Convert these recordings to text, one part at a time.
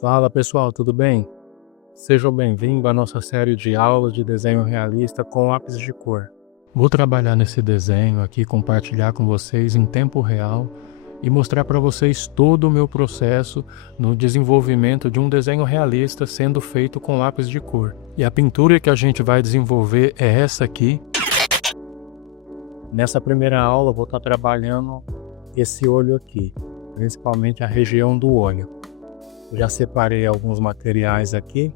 Fala pessoal, tudo bem? Sejam bem-vindos à nossa série de aulas de desenho realista com lápis de cor. Vou trabalhar nesse desenho aqui, compartilhar com vocês em tempo real e mostrar para vocês todo o meu processo no desenvolvimento de um desenho realista sendo feito com lápis de cor. E a pintura que a gente vai desenvolver é essa aqui. Nessa primeira aula vou estar trabalhando esse olho aqui, principalmente a região do olho. Eu já separei alguns materiais aqui,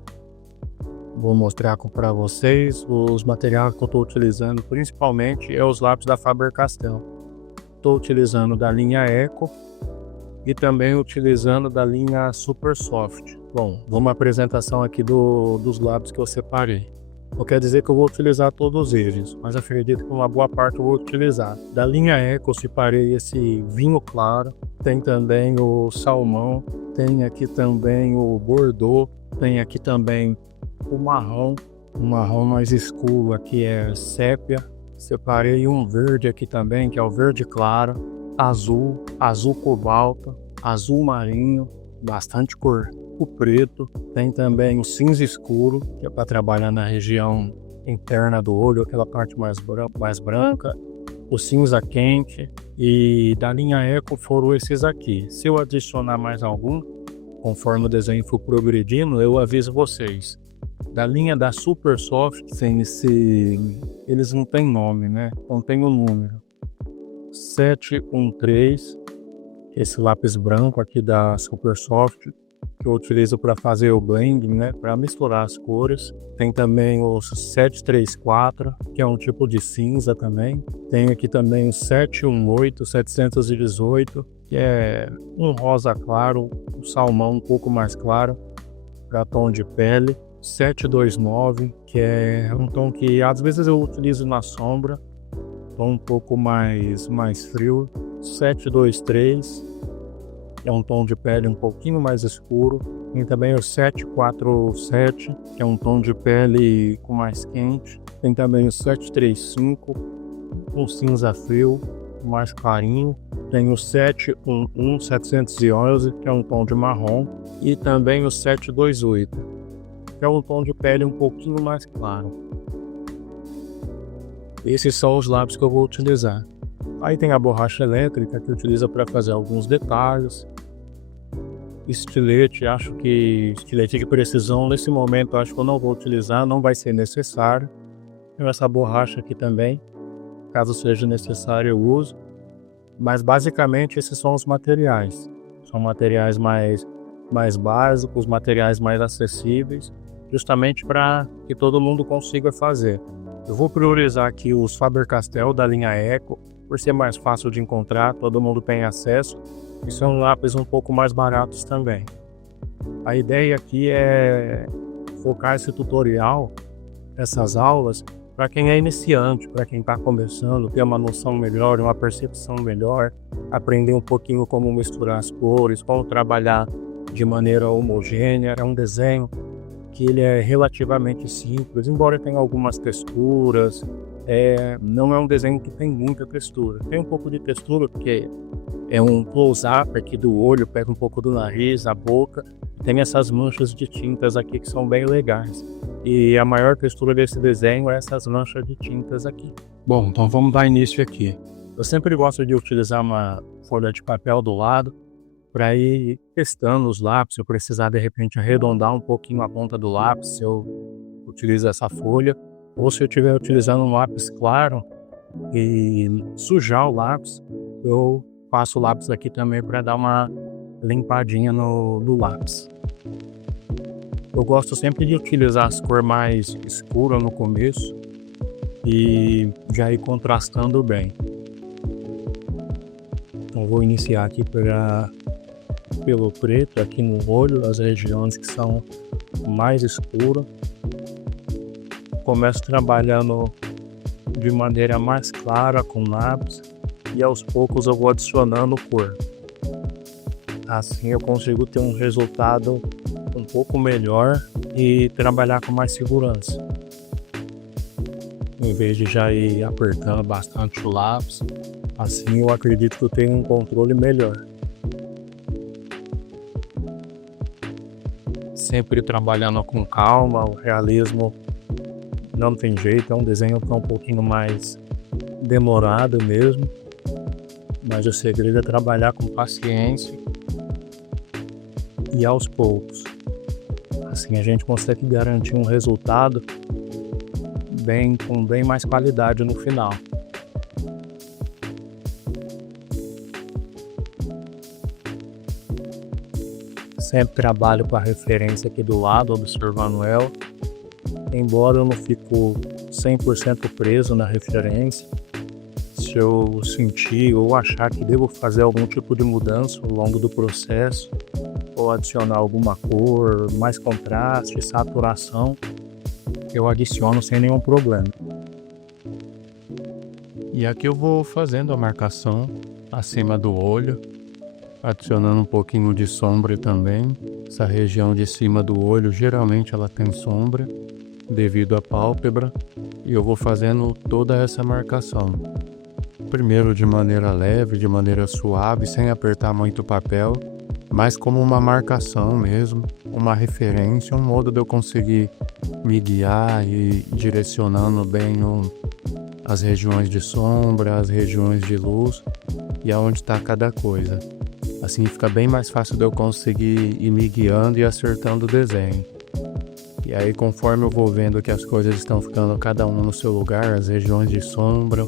vou mostrar para vocês. Os materiais que eu estou utilizando principalmente é os lápis da Faber-Castell. Estou utilizando da linha Eco e também utilizando da linha Super Soft. Bom, uma apresentação aqui dos lápis que eu separei. Não quer dizer que eu vou utilizar todos eles, mas acredito que uma boa parte eu vou utilizar. Da linha Eco eu separei esse vinho claro, tem também o salmão, tem aqui também o Bordeaux, tem aqui também o marrom, um marrom mais escuro aqui é sépia. Separei um verde aqui também, que é o verde claro, azul, azul cobalto, azul marinho, bastante cor. O preto, tem também o cinza escuro, que é para trabalhar na região interna do olho, aquela parte mais branca, o cinza quente, e da linha Eco foram esses aqui. Se eu adicionar mais algum, conforme o desenho for progredindo, eu aviso vocês. Da linha da Super Soft, eles não têm nome, né? Não tem o número. 713, esse lápis branco aqui da Super Soft, que eu utilizo para fazer o blending, né, para misturar as cores. Tem também o 734, que é um tipo de cinza também. Tem aqui também o 718, 718, que é um rosa claro, um salmão um pouco mais claro, para tom de pele. 729, que é um tom que às vezes eu utilizo na sombra, tom um pouco mais frio. 723, é um tom de pele um pouquinho mais escuro. Tem também o 747, que é um tom de pele com mais quente. Tem também o 735, um cinza frio, mais clarinho. Tem o 711, 711, que é um tom de marrom. E também o 728, que é um tom de pele um pouquinho mais claro. Esses são os lápis que eu vou utilizar. Aí tem a borracha elétrica, que utiliza para fazer alguns detalhes. Estilete, estilete de precisão, nesse momento acho que eu não vou utilizar, não vai ser necessário. Tem essa borracha aqui também, caso seja necessário eu uso. Mas basicamente esses são os materiais. São materiais mais básicos, materiais mais acessíveis, justamente para que todo mundo consiga fazer. Eu vou priorizar aqui os Faber-Castell da linha Eco, por ser mais fácil de encontrar, todo mundo tem acesso, e são lápis um pouco mais baratos também. A ideia aqui é focar esse tutorial, essas aulas, para quem é iniciante, para quem está começando, ter uma noção melhor, uma percepção melhor, aprender um pouquinho como misturar as cores, como trabalhar de maneira homogênea. É um desenho que ele é relativamente simples, embora tenha algumas texturas. Não é um desenho que tem muita textura. Tem um pouco de textura porque é um close-up aqui do olho, pega um pouco do nariz, a boca. Tem essas manchas de tintas aqui que são bem legais. E a maior textura desse desenho é essas manchas de tintas aqui. Bom, então vamos dar início aqui. Eu sempre gosto de utilizar uma folha de papel do lado para ir testando os lápis. Se eu precisar de repente arredondar um pouquinho a ponta do lápis, eu utilizo essa folha. Ou se eu estiver utilizando um lápis claro e sujar o lápis, eu passo o lápis aqui também para dar uma limpadinha no lápis. Eu gosto sempre de utilizar as cores mais escuras no começo e já ir contrastando bem. Então vou iniciar aqui pelo preto aqui no olho, as regiões que são mais escuras. Começo trabalhando de maneira mais clara com lápis e aos poucos eu vou adicionando cor. Assim eu consigo ter um resultado um pouco melhor e trabalhar com mais segurança. Em vez de já ir apertando bastante o lápis, assim eu acredito que eu tenho um controle melhor. sempre trabalhando com calma. O realismo não tem jeito, é um desenho que é um pouquinho mais demorado mesmo, mas o segredo é trabalhar com paciência e aos poucos. Assim a gente consegue garantir um resultado com bem mais qualidade no final. Sempre trabalho com a referência aqui do lado, observando ela. Embora eu não fico 100% preso na referência, se eu sentir ou achar que devo fazer algum tipo de mudança ao longo do processo, ou adicionar alguma cor, mais contraste, saturação, eu adiciono sem nenhum problema. E aqui eu vou fazendo a marcação acima do olho, adicionando um pouquinho de sombra também. Essa região de cima do olho geralmente ela tem sombra devido à pálpebra, e eu vou fazendo toda essa marcação. Primeiro de maneira leve, de maneira suave, sem apertar muito o papel, mas como uma marcação mesmo, uma referência, um modo de eu conseguir me guiar e direcionando bem as regiões de sombra, as regiões de luz e aonde está cada coisa. Assim fica bem mais fácil de eu conseguir ir me guiando e acertando o desenho. E aí conforme eu vou vendo que as coisas estão ficando cada uma no seu lugar, as regiões de sombra,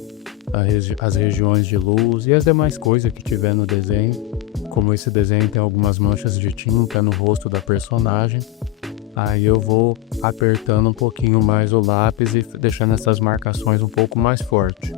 as regiões de luz e as demais coisas que tiver no desenho, como esse desenho tem algumas manchas de tinta no rosto da personagem, aí eu vou apertando um pouquinho mais o lápis e deixando essas marcações um pouco mais fortes.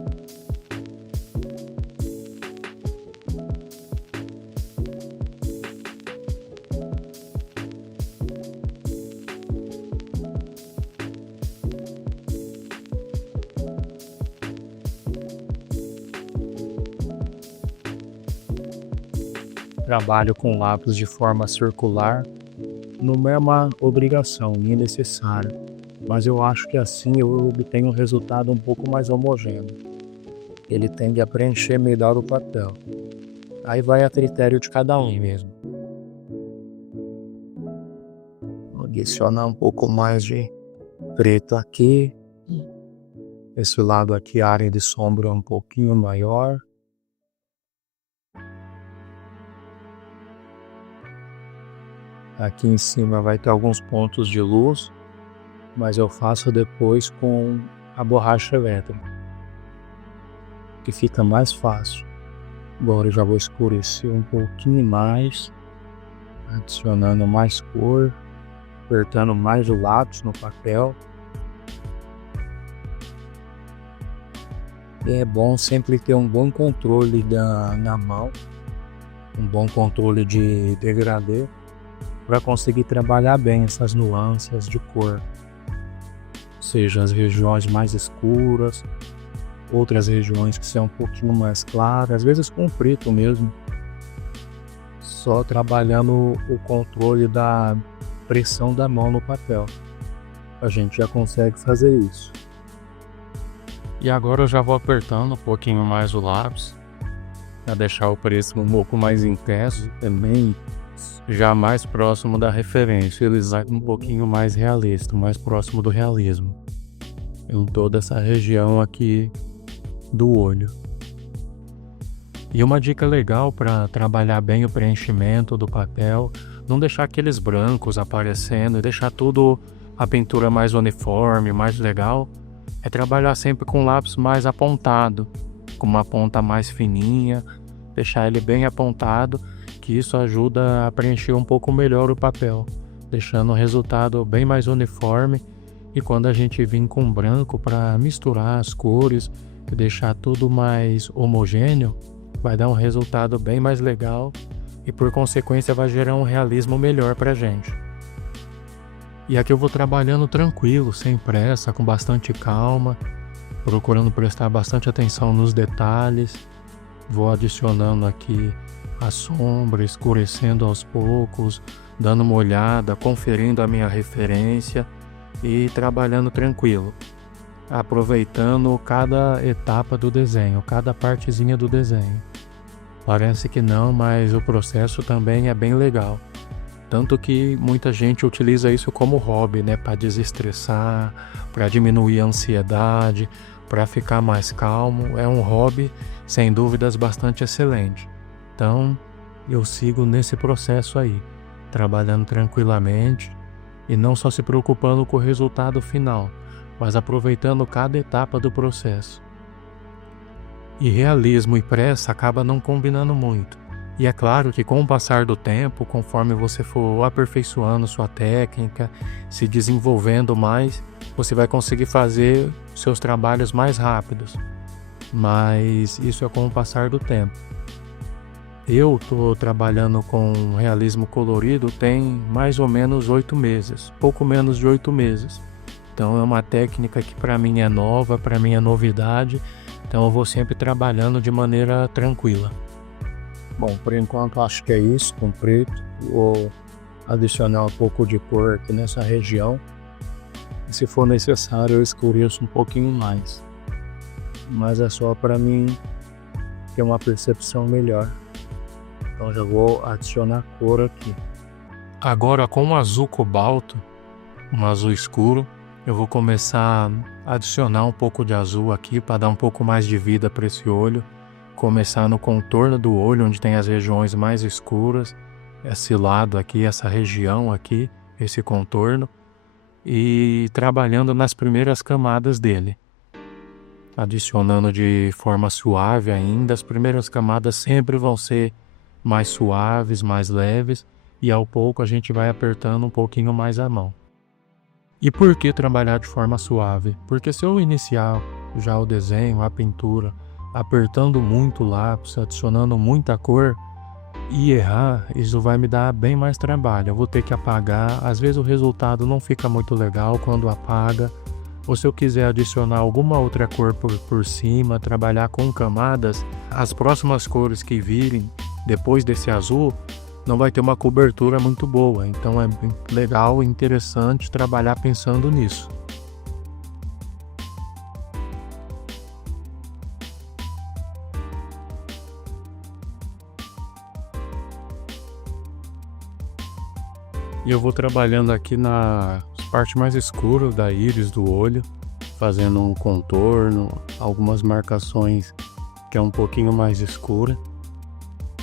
Trabalho com lápis de forma circular, não é uma obrigação nem necessário, mas eu acho que assim eu obtenho um resultado um pouco mais homogêneo. Ele tende a preencher melhor o papel. Aí vai a critério de cada um mesmo. Vou adicionar um pouco mais de preto aqui. Esse lado aqui, a área de sombra é um pouquinho maior. Aqui em cima vai ter alguns pontos de luz, mas eu faço depois com a borracha elétrica, que fica mais fácil. Agora eu já vou escurecer um pouquinho mais, adicionando mais cor, apertando mais o lápis no papel. E é bom sempre ter um bom controle na mão, um bom controle de degradê, para conseguir trabalhar bem essas nuances de cor, seja as regiões mais escuras, outras regiões que são um pouquinho mais claras, às vezes com preto mesmo, só trabalhando o controle da pressão da mão no papel, a gente já consegue fazer isso. E agora eu já vou apertando um pouquinho mais o lápis, para deixar o preço um pouco mais intenso também, já mais próximo da referência, eles um pouquinho mais realista, mais próximo do realismo, em toda essa região aqui do olho. E uma dica legal para trabalhar bem o preenchimento do papel, não deixar aqueles brancos aparecendo e deixar tudo a pintura mais uniforme, mais legal, é trabalhar sempre com lápis mais apontado, com uma ponta mais fininha, deixar ele bem apontado, que isso ajuda a preencher um pouco melhor o papel, deixando o resultado bem mais uniforme. E quando a gente vir com branco para misturar as cores e deixar tudo mais homogêneo, vai dar um resultado bem mais legal e por consequência vai gerar um realismo melhor pra gente. E aqui eu vou trabalhando tranquilo, sem pressa, com bastante calma, procurando prestar bastante atenção nos detalhes. Vou adicionando aqui a sombra, escurecendo aos poucos, dando uma olhada, conferindo a minha referência e trabalhando tranquilo, aproveitando cada etapa do desenho, cada partezinha do desenho. Parece que não, mas o processo também é bem legal. Tanto que muita gente utiliza isso como hobby, né? Para desestressar, para diminuir a ansiedade, para ficar mais calmo. É um hobby, sem dúvidas, bastante excelente. Então, eu sigo nesse processo aí, trabalhando tranquilamente e não só se preocupando com o resultado final, mas aproveitando cada etapa do processo. E realismo e pressa acaba não combinando muito. E é claro que com o passar do tempo, conforme você for aperfeiçoando sua técnica, se desenvolvendo mais, você vai conseguir fazer seus trabalhos mais rápidos. Mas isso é com o passar do tempo. Eu estou trabalhando com realismo colorido tem mais ou menos 8 meses, pouco menos de 8 meses. Então é uma técnica que para mim é nova, para mim é novidade, então eu vou sempre trabalhando de maneira tranquila. Bom, por enquanto acho que é isso com preto. Vou adicionar um pouco de cor aqui nessa região. E se for necessário eu escureço um pouquinho mais. Mas é só para mim ter uma percepção melhor. Então já vou adicionar cor aqui. Agora com o azul cobalto, um azul escuro, eu vou começar a adicionar um pouco de azul aqui para dar um pouco mais de vida para esse olho. Começar no contorno do olho, onde tem as regiões mais escuras, esse lado aqui, essa região aqui, esse contorno, e trabalhando nas primeiras camadas dele. Adicionando de forma suave ainda, as primeiras camadas sempre vão ser mais suaves, mais leves, e ao pouco a gente vai apertando um pouquinho mais a mão. E por que trabalhar de forma suave? Porque se eu iniciar já o desenho, a pintura, apertando muito o lápis, adicionando muita cor e errar, isso vai me dar bem mais trabalho. Eu vou ter que apagar, às vezes o resultado não fica muito legal quando apaga, ou se eu quiser adicionar alguma outra cor por cima, trabalhar com camadas, as próximas cores que virem depois desse azul não vai ter uma cobertura muito boa, então é legal e interessante trabalhar pensando nisso. E eu vou trabalhando aqui na parte mais escura da íris do olho, fazendo um contorno, algumas marcações que é um pouquinho mais escura.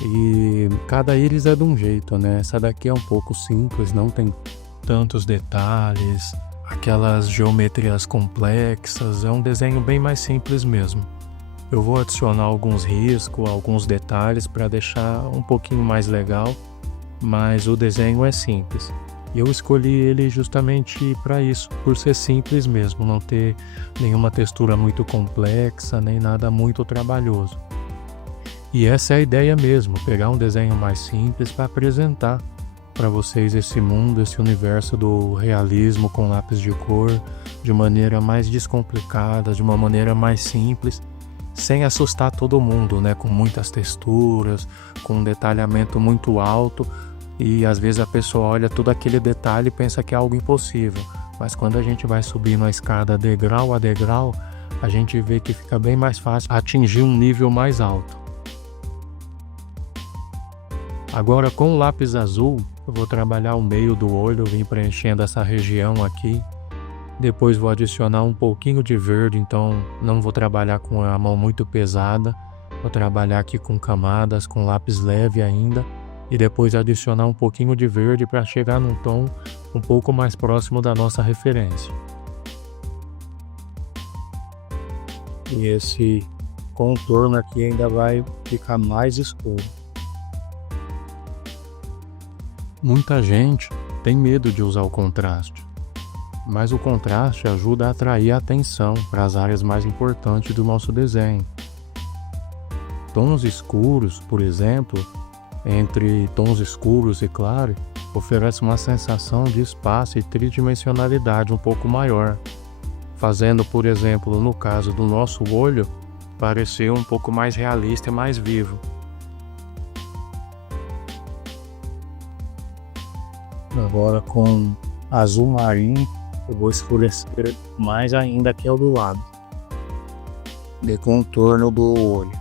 E cada íris é de um jeito, né? Essa daqui é um pouco simples, não tem tantos detalhes, aquelas geometrias complexas, é um desenho bem mais simples mesmo. Eu vou adicionar alguns riscos, alguns detalhes para deixar um pouquinho mais legal, mas o desenho é simples. E eu escolhi ele justamente para isso, por ser simples mesmo, não ter nenhuma textura muito complexa, nem nada muito trabalhoso. E essa é a ideia mesmo, pegar um desenho mais simples para apresentar para vocês esse mundo, esse universo do realismo com lápis de cor, de maneira mais descomplicada, de uma maneira mais simples, sem assustar todo mundo, né? Com muitas texturas, com um detalhamento muito alto, e às vezes a pessoa olha todo aquele detalhe e pensa que é algo impossível, mas quando a gente vai subindo a escada degrau a degrau, a gente vê que fica bem mais fácil atingir um nível mais alto. Agora com o lápis azul, eu vou trabalhar o meio do olho, vim preenchendo essa região aqui. Depois vou adicionar um pouquinho de verde, então não vou trabalhar com a mão muito pesada. Vou trabalhar aqui com camadas, com lápis leve ainda. E depois adicionar um pouquinho de verde para chegar num tom um pouco mais próximo da nossa referência. E esse contorno aqui ainda vai ficar mais escuro. Muita gente tem medo de usar o contraste, mas o contraste ajuda a atrair a atenção para as áreas mais importantes do nosso desenho. Tons escuros, por exemplo, entre tons escuros e claros, oferece uma sensação de espaço e tridimensionalidade um pouco maior, fazendo, por exemplo, no caso do nosso olho, parecer um pouco mais realista e mais vivo. Agora com azul marinho, eu vou escurecer mais ainda aqui ao do lado, de contorno do olho.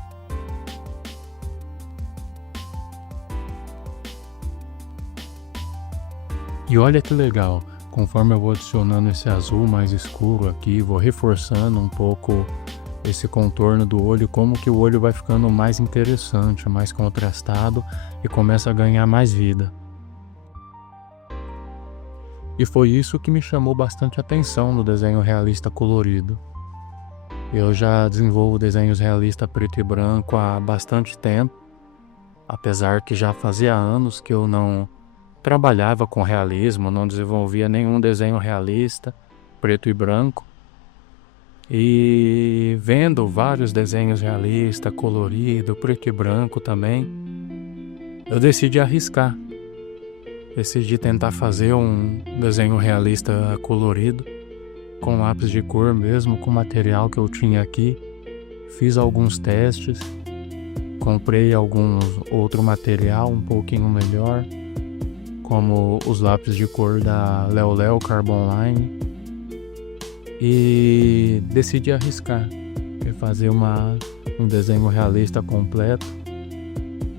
E olha que legal, conforme eu vou adicionando esse azul mais escuro aqui, vou reforçando um pouco esse contorno do olho, como que o olho vai ficando mais interessante, mais contrastado e começa a ganhar mais vida. E foi isso que me chamou bastante atenção no desenho realista colorido. Eu já desenvolvo desenhos realistas preto e branco há bastante tempo, apesar que já fazia anos que eu não trabalhava com realismo, não desenvolvia nenhum desenho realista preto e branco. E vendo vários desenhos realistas, colorido, preto e branco também, eu decidi arriscar. Decidi tentar fazer um desenho realista colorido, com lápis de cor mesmo, com material que eu tinha aqui. Fiz alguns testes, comprei outro material um pouquinho melhor, como os lápis de cor da Leo Carbon Line. E decidi arriscar e fazer um desenho realista completo.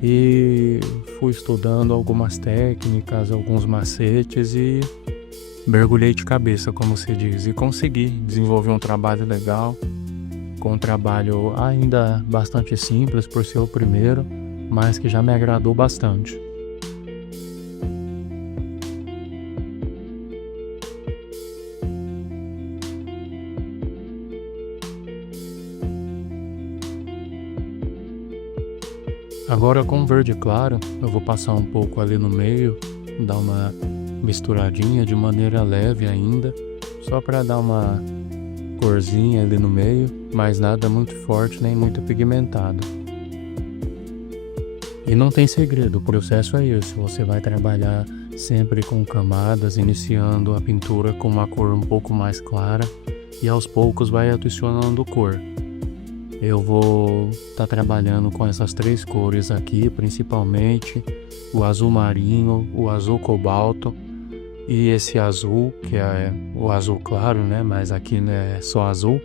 E fui estudando algumas técnicas, alguns macetes e mergulhei de cabeça, como se diz. E consegui desenvolver um trabalho legal, com um trabalho ainda bastante simples por ser o primeiro, mas que já me agradou bastante. Agora com verde claro, eu vou passar um pouco ali no meio, dar uma misturadinha de maneira leve ainda, só para dar uma corzinha ali no meio, mas nada muito forte nem muito pigmentado. E não tem segredo, o processo é esse, você vai trabalhar sempre com camadas, iniciando a pintura com uma cor um pouco mais clara e aos poucos vai adicionando cor. Eu vou estar trabalhando com essas três cores aqui, principalmente o azul marinho, o azul cobalto e esse azul, que é o azul claro, né? Mas aqui é só azul.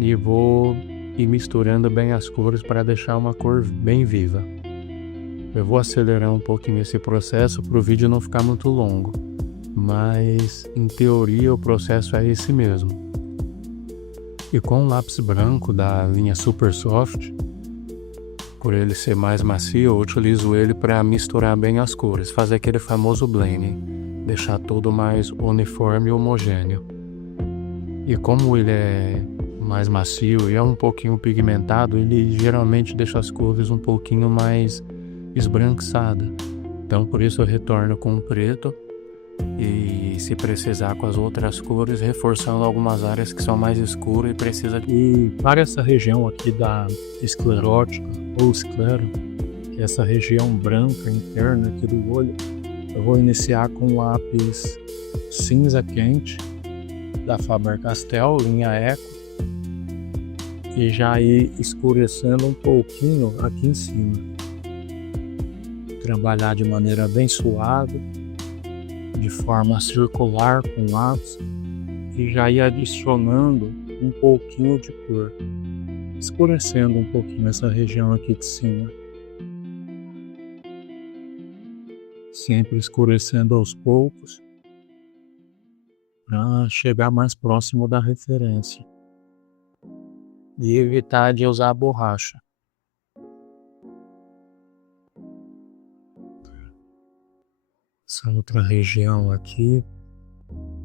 E vou ir misturando bem as cores para deixar uma cor bem viva. Eu vou acelerar um pouquinho esse processo para o vídeo não ficar muito longo, mas em teoria o processo é esse mesmo. E com o lápis branco da linha Super Soft, por ele ser mais macio, eu utilizo ele para misturar bem as cores, fazer aquele famoso blending, deixar tudo mais uniforme e homogêneo. E como ele é mais macio e é um pouquinho pigmentado, ele geralmente deixa as cores um pouquinho mais esbranquiçadas. Então por isso eu retorno com o preto e, se precisar, com as outras cores, reforçando algumas áreas que são mais escuras e precisa. E para essa região aqui da esclerótica ou esclero, que é essa região branca interna aqui do olho, eu vou iniciar com o lápis cinza quente da Faber-Castell, linha Eco, e já ir escurecendo um pouquinho aqui em cima. Trabalhar de maneira bem suave, de forma circular com lápis, e já ir adicionando um pouquinho de cor, escurecendo um pouquinho essa região aqui de cima, sempre escurecendo aos poucos para chegar mais próximo da referência e evitar de usar a borracha. Essa outra região aqui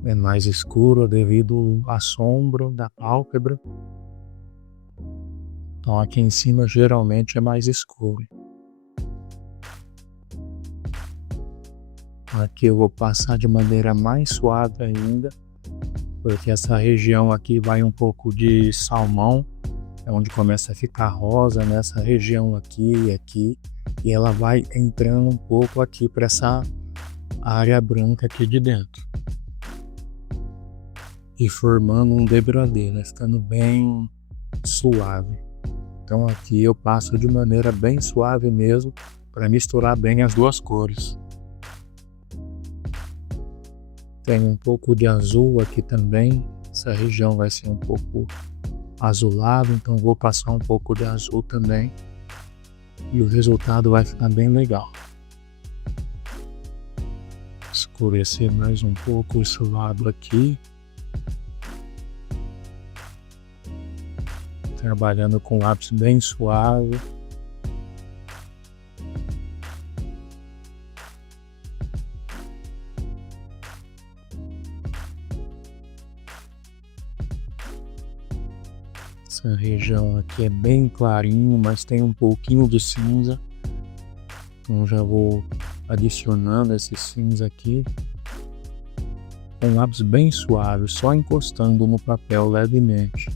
é mais escura devido à sombra da pálpebra. Então aqui em cima geralmente é mais escuro. Aqui eu vou passar de maneira mais suave ainda, porque essa região aqui vai um pouco de salmão, é onde começa a ficar rosa nessa região aqui e aqui, e ela vai entrando um pouco aqui para essa área branca aqui de dentro e formando um degradê, né? Ficando bem suave. Então aqui eu passo de maneira bem suave mesmo para misturar bem as duas cores. Tem um pouco de azul aqui também, essa região vai ser um pouco azulado, então vou passar um pouco de azul também e o resultado vai ficar bem legal. escurecer mais um pouco esse lado aqui. Trabalhando com lápis bem suave. Essa região aqui é bem clarinho, mas tem um pouquinho de cinza. Então já vou adicionando esse cinza aqui. Com lápis bem suave, só encostando no papel levemente.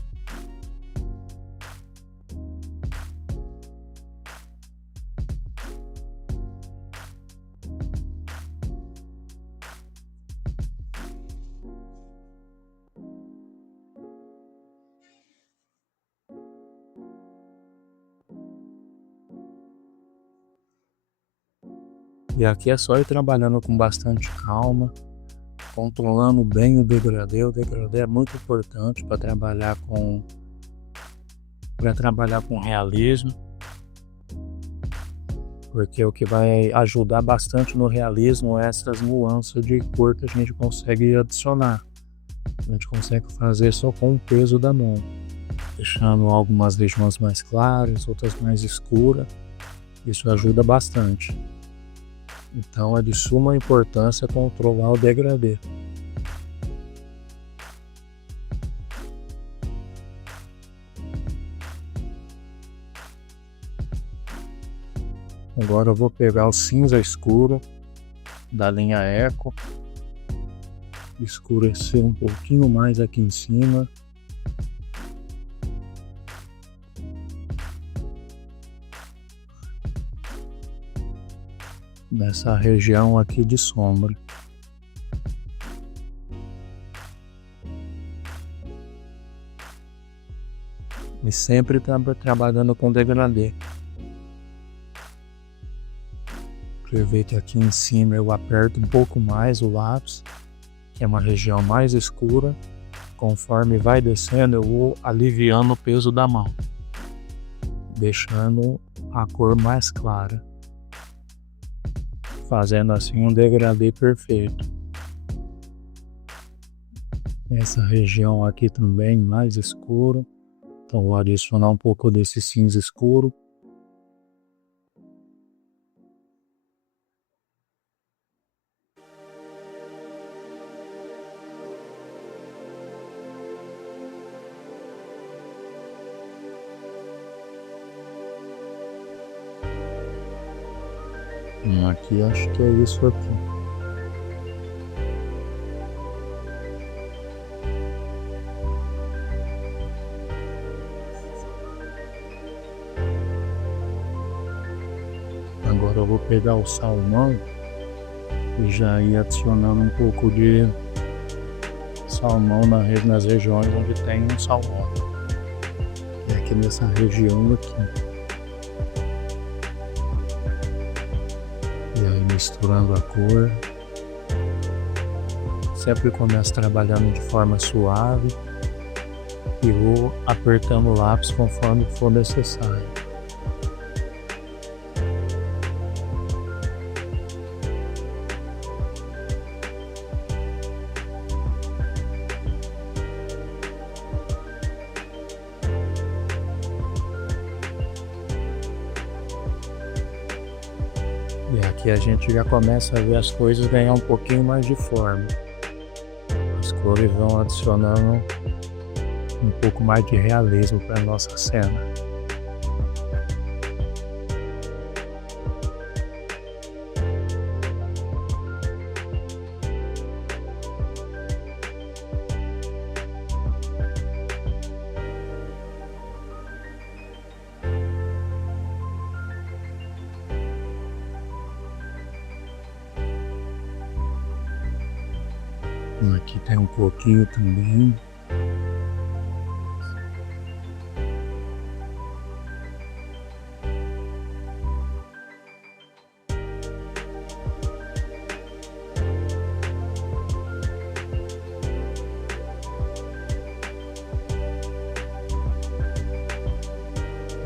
E aqui é só ir trabalhando com bastante calma, controlando bem o degradê. O degradê é muito importante para trabalhar com realismo, porque o que vai ajudar bastante no realismo é essas nuances de cor que a gente consegue adicionar. A gente consegue fazer só com o peso da mão, deixando algumas regiões mais claras, outras mais escuras. Isso ajuda bastante. Então é de suma importância controlar o degradê. Agora eu vou pegar o cinza escuro da linha Eco, escurecer um pouquinho mais aqui em cima. Nessa região aqui de sombra. E sempre trabalhando com degradê. Aproveito aqui em cima, eu aperto um pouco mais o lápis, que é uma região mais escura. Conforme vai descendo, eu vou aliviando o peso da mão, deixando a cor mais clara, fazendo assim um degradê perfeito. Essa região aqui também mais escuro, então vou adicionar um pouco desse cinza escuro. Aqui acho que é isso aqui. Agora eu vou pegar o salmão e já ir adicionando um pouco de salmão nas regiões onde tem um salmão. E aqui nessa região aqui. E aí misturando a cor. Sempre começo trabalhando de forma suave e vou apertando o lápis conforme for necessário. E aqui a gente já começa a ver as coisas ganhar um pouquinho mais de forma. As cores vão adicionando um pouco mais de realismo para a nossa cena. Aqui tem um pouquinho também.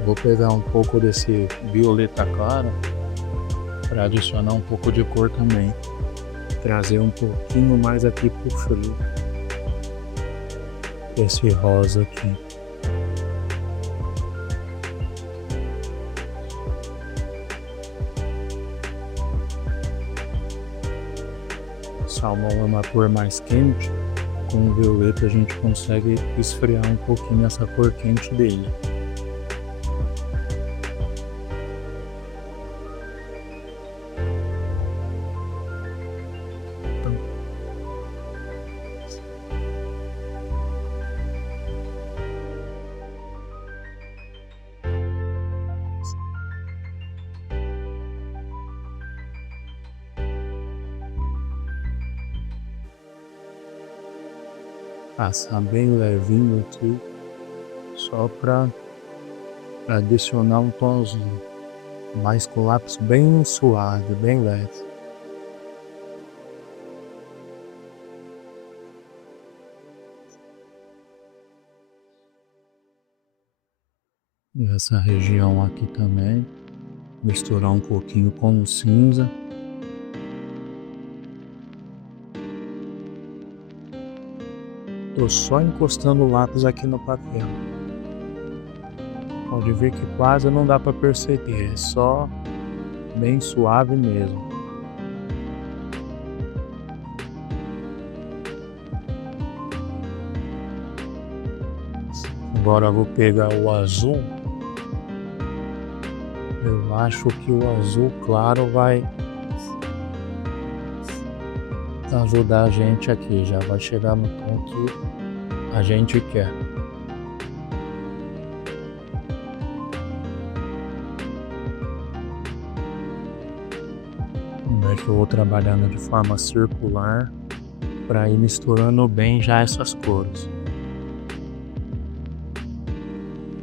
Vou pegar um pouco desse violeta claro para adicionar um pouco de cor também. trazer um pouquinho mais aqui pro frio. Esse rosa aqui. Salmão é uma cor mais quente, com o violeta a gente consegue esfriar um pouquinho essa cor quente dele. Passar bem levinho aqui, só para adicionar um tomzinho, mas com lápis bem suave, bem leve. Nessa região aqui também, misturar um pouquinho com o cinza. Tô só encostando o lápis aqui no papel. Pode ver que quase não dá para perceber, é só bem suave mesmo. Agora eu vou pegar o azul. Eu acho que o azul claro vai ajudar a gente aqui, já vai chegar no tom que a gente quer. Como é que eu vou trabalhando de forma circular para ir misturando bem já essas cores.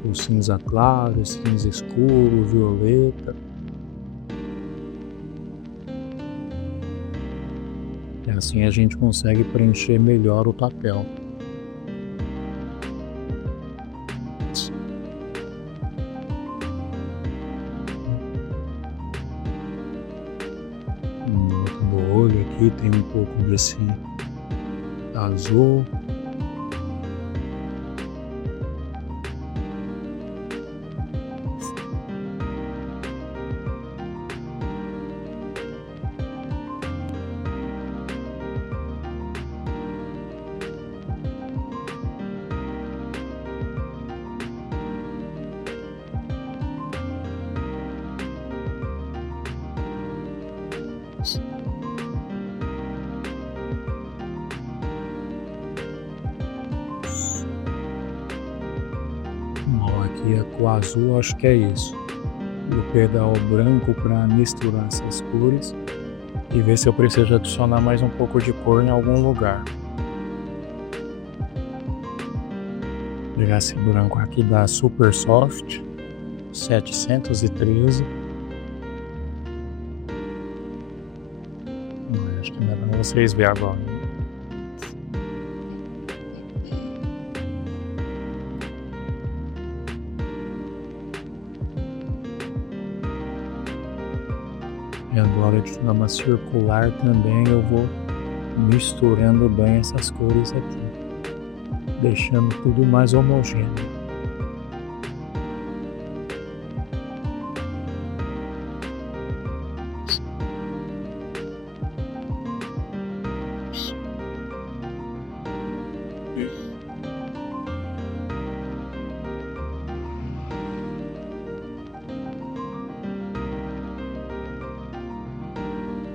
O cinza claro, cinza escuro, violeta. E assim a gente consegue preencher melhor o papel. No olho aqui tem um pouco desse azul. Bom, aqui é com o azul, acho que é isso. Vou pegar o branco para misturar essas cores e ver se eu preciso adicionar mais um pouco de cor em algum lugar. Vou pegar esse branco aqui da Super Soft 713. Acho que não dá pra vocês verem agora. E agora de forma circular também eu vou misturando bem essas cores aqui, deixando tudo mais homogêneo.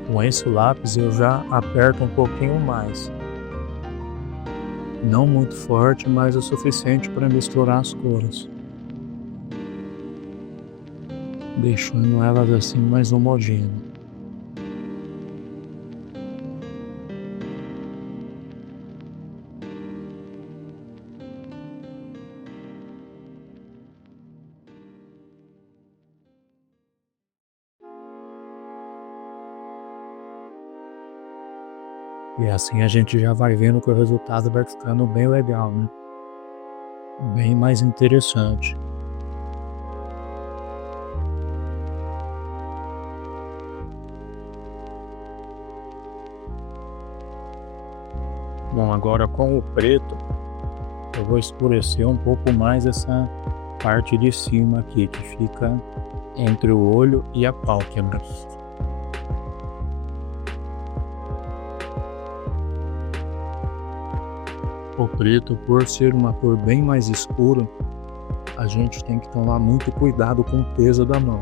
Com esse lápis eu já aperto um pouquinho mais. Não muito forte, mas o suficiente para misturar as cores. Deixando elas assim mais homogêneas. E assim a gente já vai vendo que o resultado vai ficando bem legal, né? Bem mais interessante. Bom, agora com o preto, eu vou escurecer um pouco mais essa parte de cima aqui, que fica entre o olho e a pálpebra. O preto, por ser uma cor bem mais escura, a gente tem que tomar muito cuidado com o peso da mão,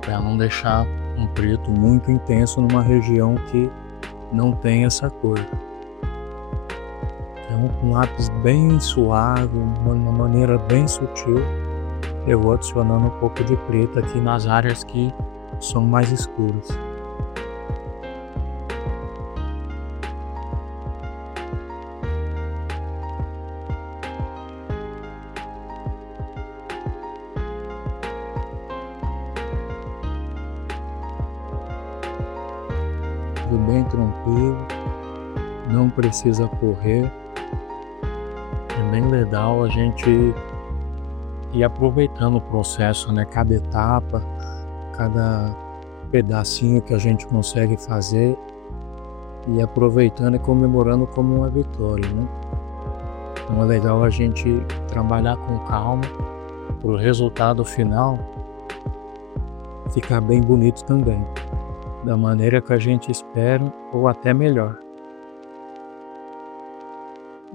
para não deixar um preto muito intenso numa região que não tem essa cor. Então, com um lápis bem suave, uma maneira bem sutil, eu vou adicionando um pouco de preto aqui nas áreas que são mais escuras. Tudo bem tranquilo, não precisa correr. É bem legal a gente ir aproveitando o processo, né? Cada etapa, cada pedacinho que a gente consegue fazer e aproveitando e comemorando como uma vitória, né? Então é legal a gente trabalhar com calma para o resultado final ficar bem bonito também, da maneira que a gente espera ou até melhor.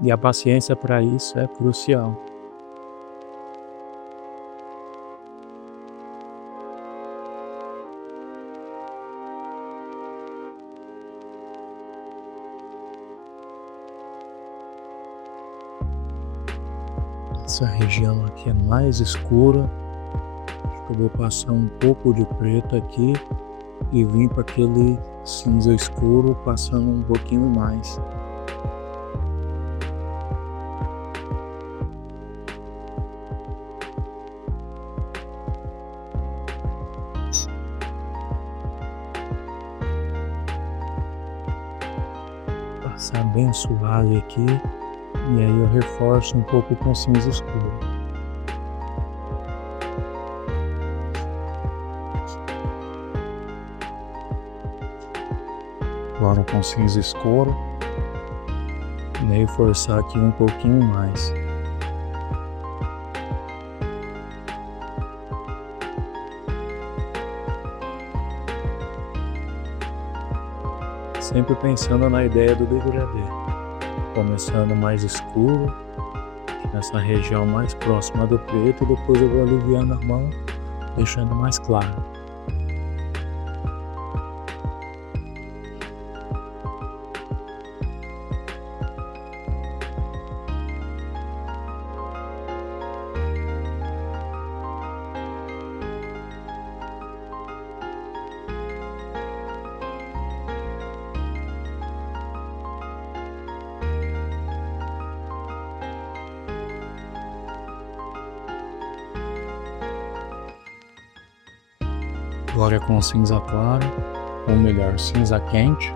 E a paciência para isso é crucial. Essa região aqui é mais escura. Acho que eu vou passar um pouco de preto aqui e vir para aquele cinza escuro, passando um pouquinho mais. Passar bem suave aqui, e aí eu reforço um pouco com cinza escuro. Agora com cinza escuro, e aí forçar aqui um pouquinho mais. Sempre pensando na ideia do degradê, começando mais escuro, nessa região mais próxima do preto, e depois eu vou aliviando a mão, deixando mais claro. Agora com cinza claro, ou melhor, cinza quente,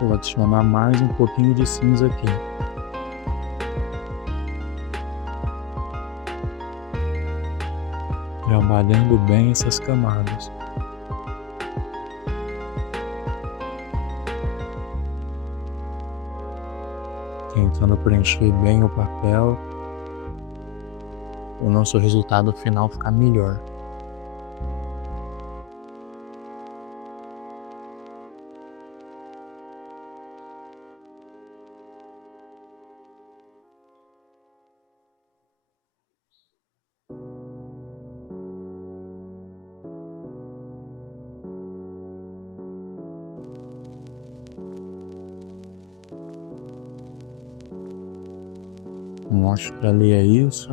vou adicionar mais um pouquinho de cinza aqui. Trabalhando bem essas camadas. Tentando preencher bem o papel, o nosso resultado final ficar melhor. Mostro que ali é isso.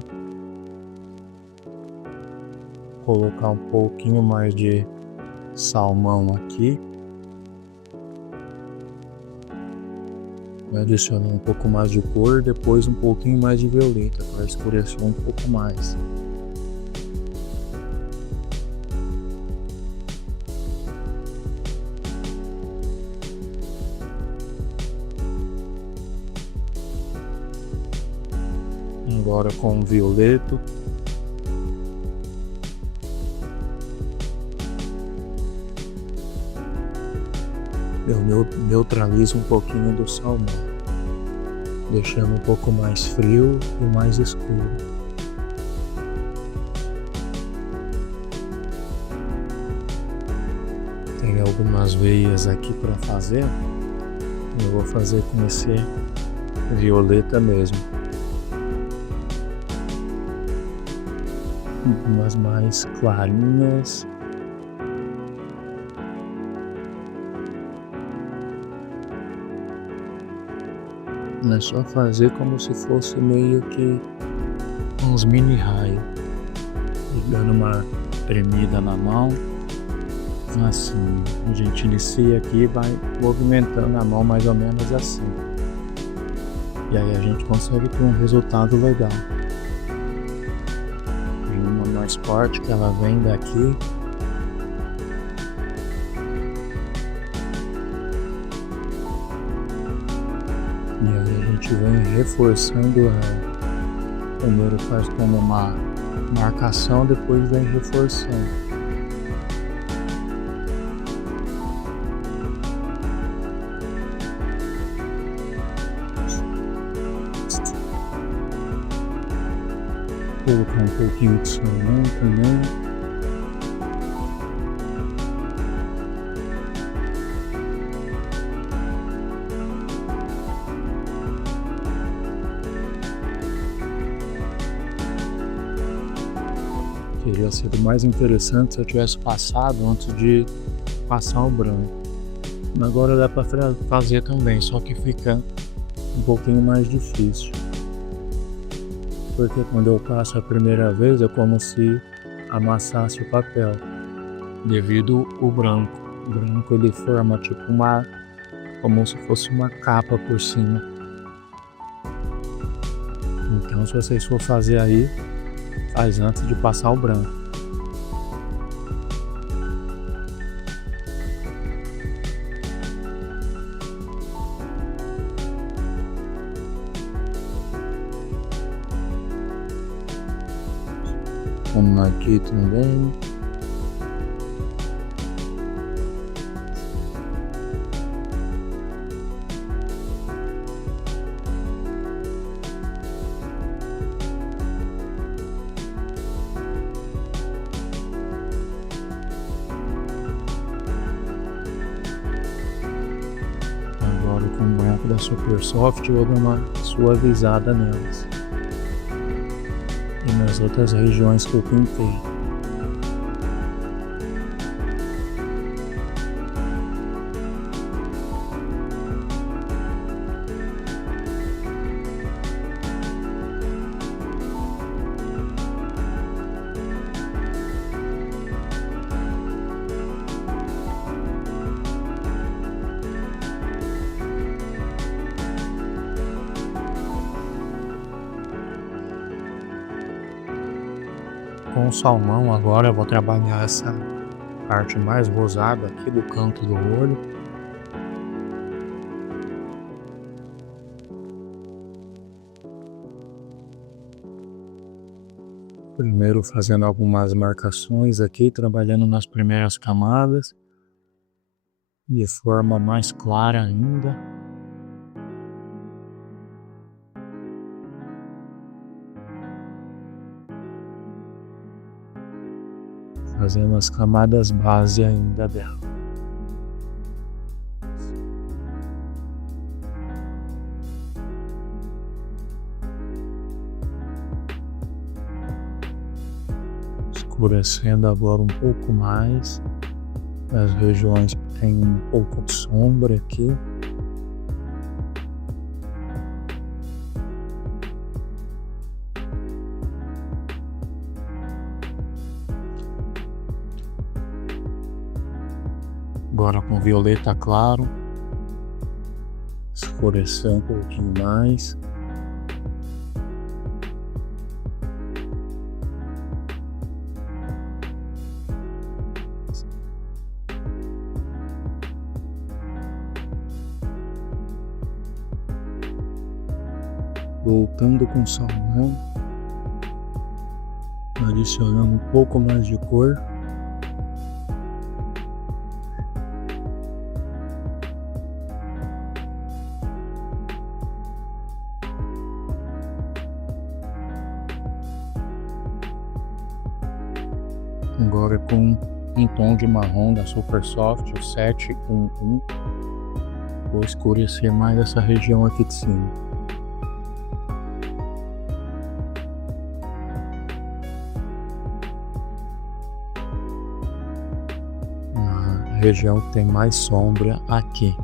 Colocar um pouquinho mais de salmão aqui. Adicionar um pouco mais de cor, depois um pouquinho mais de violeta para escurecer um pouco mais. Agora com o violeto. eu neutralizo um pouquinho do salmão, deixando um pouco mais frio e mais escuro. Tem algumas veias aqui para fazer, eu vou fazer com esse violeta mesmo. Umas mais clarinhas. É só fazer como se fosse meio que uns mini raios, e dando uma tremida na mão, assim. A gente inicia aqui e vai movimentando a mão mais ou menos assim, e aí a gente consegue ter um resultado legal. Tem uma mais forte que ela vem daqui. E aí a gente vem reforçando ela. Primeiro faz como uma marcação, depois vem reforçando. Colocar um pouquinho de salmão também. Teria sido mais interessante se eu tivesse passado antes de passar o branco. Agora dá para fazer também, só que fica um pouquinho mais difícil. Porque quando eu passo a primeira vez é como se amassasse o papel, devido o branco. O branco ele forma tipo como se fosse uma capa por cima. Então se vocês for fazer aí, faz antes de passar o branco. Vamos aqui também. Agora com o branco da Super Soft eu vou dar uma suavizada nelas. E nas outras regiões que eu pintei. Com o salmão agora eu vou trabalhar essa parte mais rosada aqui do canto do olho. Primeiro fazendo algumas marcações aqui, trabalhando nas primeiras camadas, de forma mais clara ainda. Fazendo as camadas base ainda dela. Escurecendo agora um pouco mais as regiões que tem um pouco de sombra aqui. Agora com violeta claro, escurecer um pouquinho mais. Voltando com salmão, adicionando um pouco mais de cor. Agora com um tom de marrom da Super Soft, o 711. Vou escurecer mais essa região aqui de cima. Na região que tem mais sombra aqui.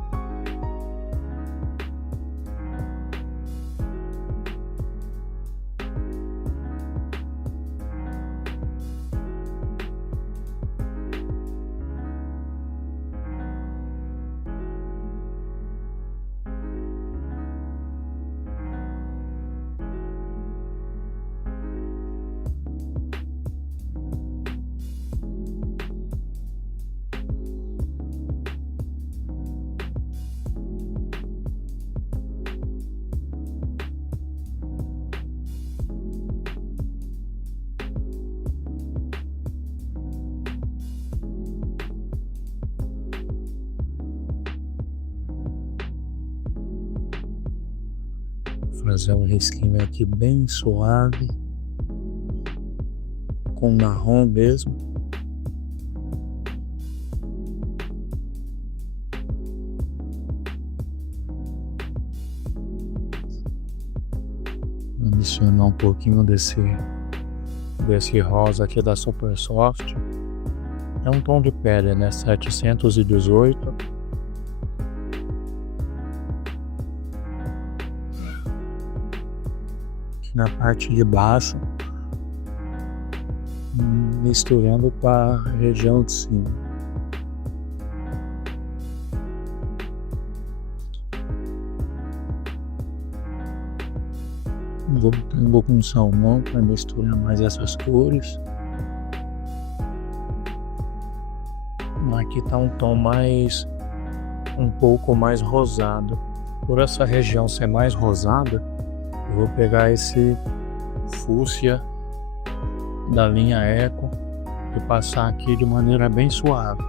Fazer um risquinho aqui bem suave, com marrom mesmo. Adicionar um pouquinho desse rosa aqui da Super Soft. É um tom de pele, né? 718. Na parte de baixo, misturando com a região de cima. Vou com salmão para misturar mais essas cores. Aqui tá um tom um pouco mais rosado. Por essa região ser mais rosada, eu vou pegar esse fúcsia da linha Eco e passar aqui de maneira bem suave,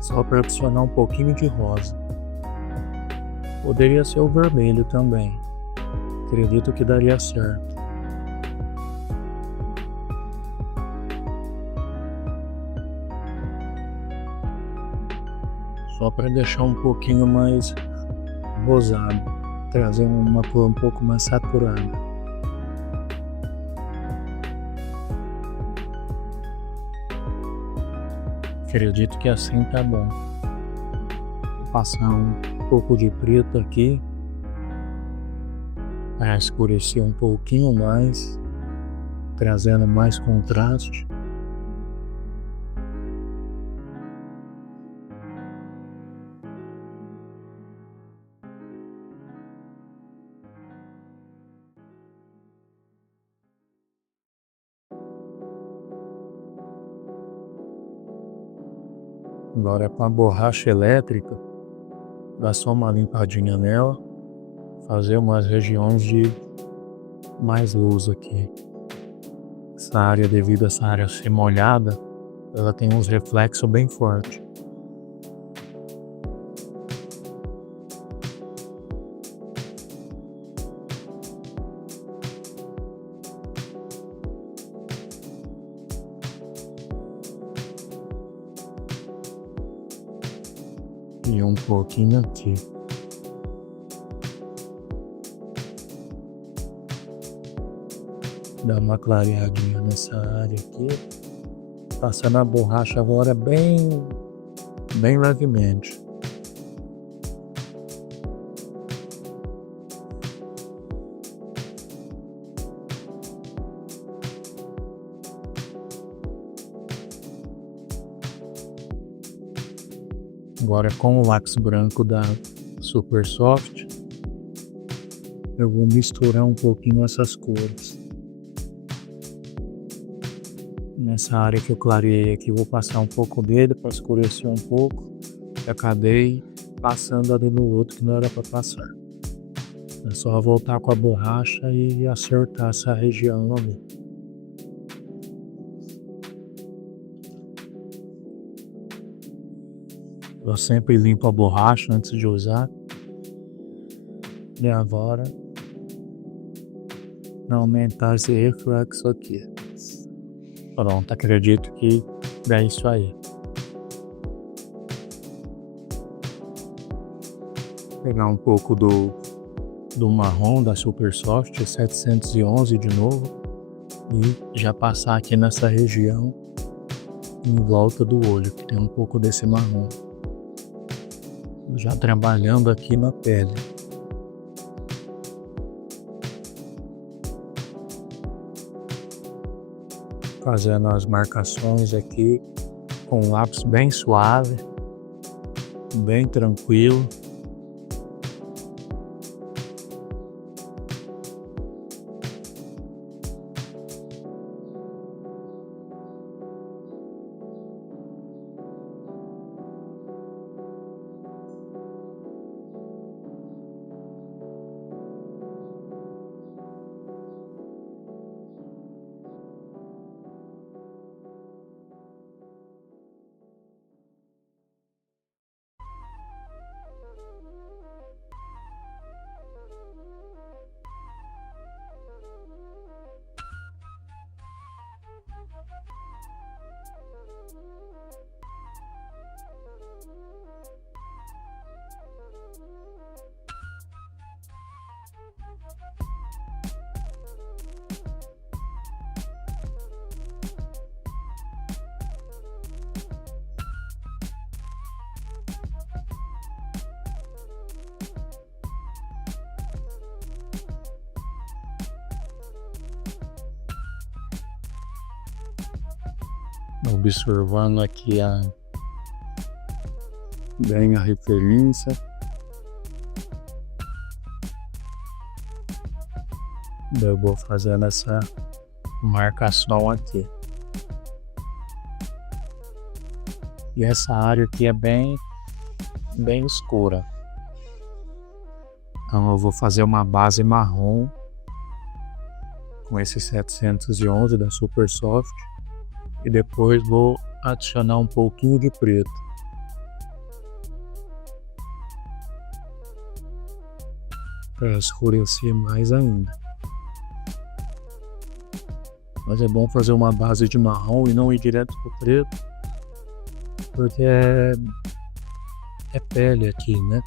só para adicionar um pouquinho de rosa. Poderia ser o vermelho também, acredito que daria certo. Só para deixar um pouquinho mais rosado, trazer uma cor um pouco mais saturada. Acredito que assim tá bom. Vou passar um pouco de preto aqui para escurecer um pouquinho mais, trazendo mais contraste. Agora com a borracha elétrica, dá só uma limpadinha nela, fazer umas regiões de mais luz aqui. Essa área, devido a essa área ser molhada, ela tem uns reflexos bem fortes. E um pouquinho aqui. Dá uma clareadinha nessa área aqui. Passando a borracha agora bem levemente. Agora com o lápis branco da Super Soft, eu vou misturar um pouquinho essas cores. Nessa área que eu clareei aqui, vou passar um pouco dele para escurecer um pouco. E acabei passando ali no outro que não era para passar. É só voltar com a borracha e acertar essa região ali. Eu sempre limpo a borracha antes de usar. E agora, para aumentar esse reflexo aqui. Pronto, acredito que É isso aí. Pegar um pouco do marrom da Super Soft 711 de novo e já passar aqui nessa região em volta do olho, que tem um pouco desse marrom. Já trabalhando aqui na pele. Fazendo as marcações aqui com um lápis bem suave, bem tranquilo. Observando aqui bem a referência. Eu vou fazendo essa marcação aqui. E essa área aqui é bem escura. Então eu vou fazer uma base marrom com esse 711 da Super Soft. E depois vou adicionar um pouquinho de preto. Para escurecer mais ainda. Mas é bom fazer uma base de marrom e não ir direto pro preto. Porque é pele aqui, né?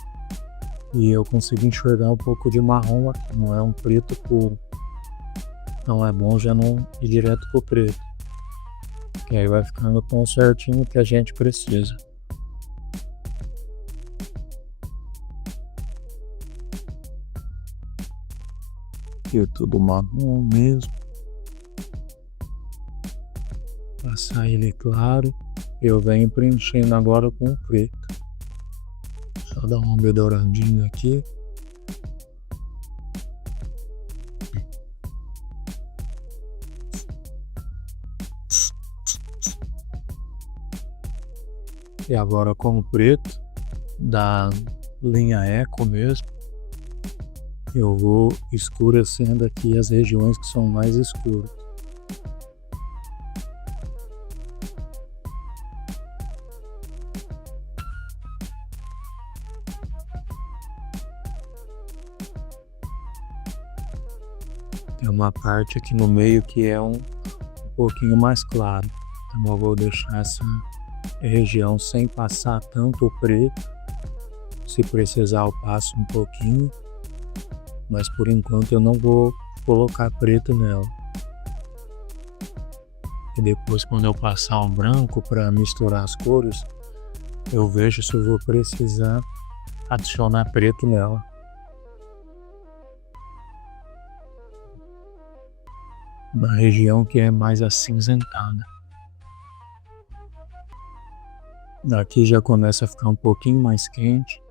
E eu consigo enxergar um pouco de marrom aqui, não é um preto puro. Então é bom já não ir direto pro preto. Que aí vai ficando com certinho que a gente precisa. Aqui é tudo marrom mesmo. Passar ele claro. Eu venho preenchendo agora com o preto. Só dar uma melhoradinha aqui. E agora com o preto da linha Eco mesmo, eu vou escurecendo aqui as regiões que são mais escuras. Tem uma parte aqui no meio que é um pouquinho mais claro, então eu vou deixar essa região sem passar tanto o preto. Se precisar eu passo um pouquinho, mas por enquanto eu não vou colocar preto nela. E depois, quando eu passar um branco para misturar as cores, eu vejo se eu vou precisar adicionar preto nela. Na região que é mais acinzentada. Aqui já começa a ficar um pouquinho mais quente.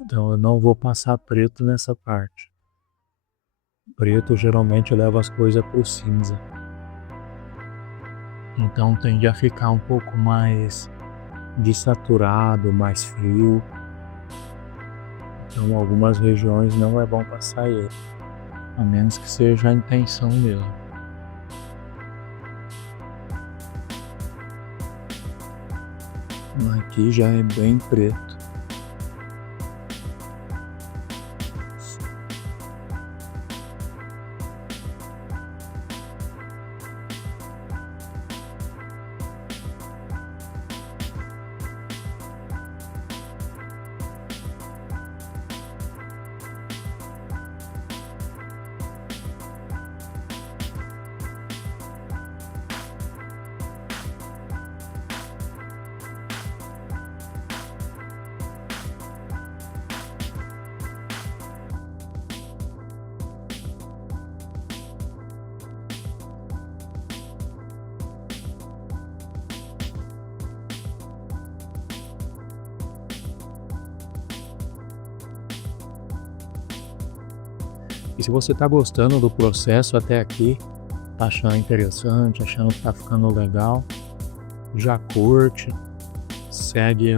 Então eu não vou passar preto nessa parte. Preto geralmente leva as coisas pro cinza. Então tende a ficar um pouco mais desaturado, mais frio. Então algumas regiões não é bom passar ele. A menos que seja a intenção mesmo. Aqui já é bem preto. E se você está gostando do processo até aqui, tá achando interessante, achando que tá ficando legal, já curte, segue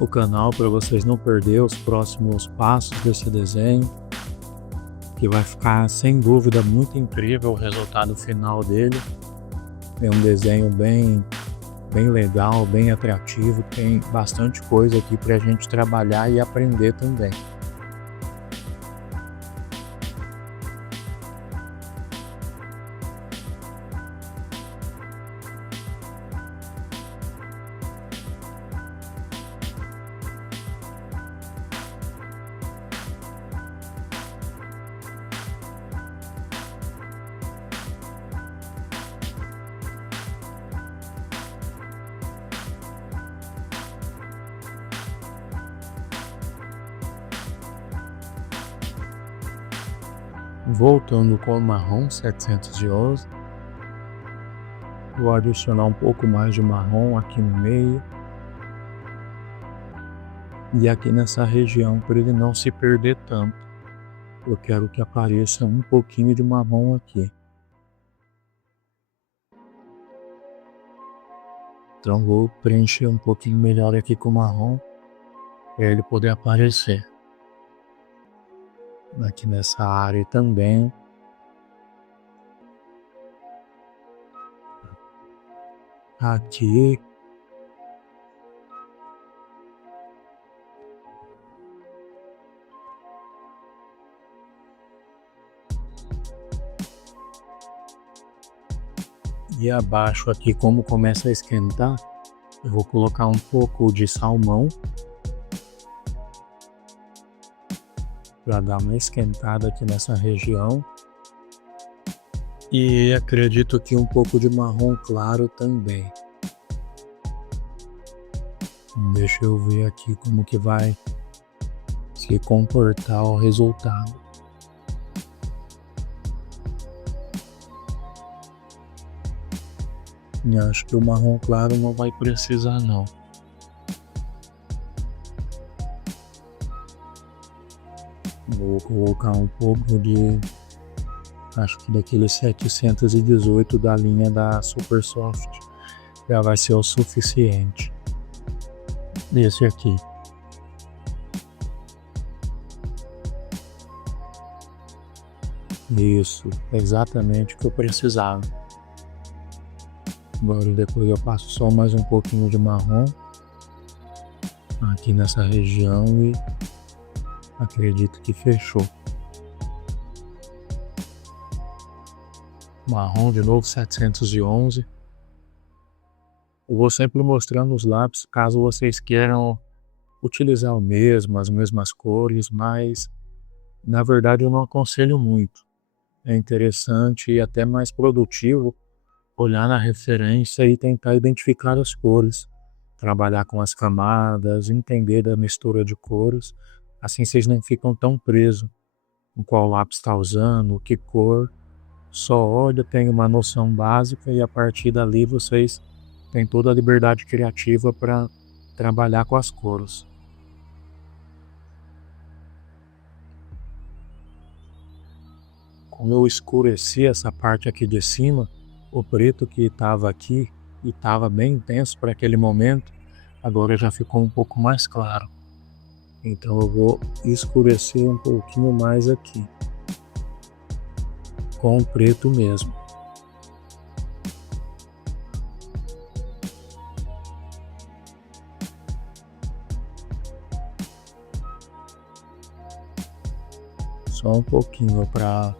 o canal para vocês não perder os próximos passos desse desenho, que vai ficar sem dúvida muito incrível o resultado final dele. É um desenho bem legal, bem atrativo, tem bastante coisa aqui para a gente trabalhar e aprender também. Voltando com o marrom 711, vou adicionar um pouco mais de marrom aqui no meio e aqui nessa região para ele não se perder tanto. Eu quero que apareça um pouquinho de marrom aqui. Então vou preencher um pouquinho melhor aqui com o marrom para ele poder aparecer. Aqui nessa área também. Aqui. E abaixo aqui, como começa a esquentar, eu vou colocar um pouco de salmão para dar uma esquentada aqui nessa região. E acredito que um pouco de marrom claro também. Deixa eu ver aqui como que vai se comportar o resultado. E acho que o marrom claro não vai precisar não. Vou colocar um pouco de, acho que daquele 718 da linha da Super Soft, já vai ser o suficiente. Esse aqui. Isso, exatamente o que eu precisava. Agora depois eu passo só mais um pouquinho de marrom aqui nessa região e acredito que fechou. Marrom de novo 711. Eu vou sempre mostrando os lápis caso vocês queiram utilizar as mesmas cores, mas na verdade eu não aconselho muito. É interessante e até mais produtivo olhar na referência e tentar identificar as cores, trabalhar com as camadas, entender da mistura de cores, assim vocês não ficam tão presos em qual lápis está usando, que cor, só olha, tem uma noção básica e a partir dali vocês têm toda a liberdade criativa para trabalhar com as cores. Como eu escureci essa parte aqui de cima, o preto que estava aqui e estava bem intenso para aquele momento, agora já ficou um pouco mais claro. Então eu vou escurecer um pouquinho mais aqui, com o preto mesmo. Só um pouquinho para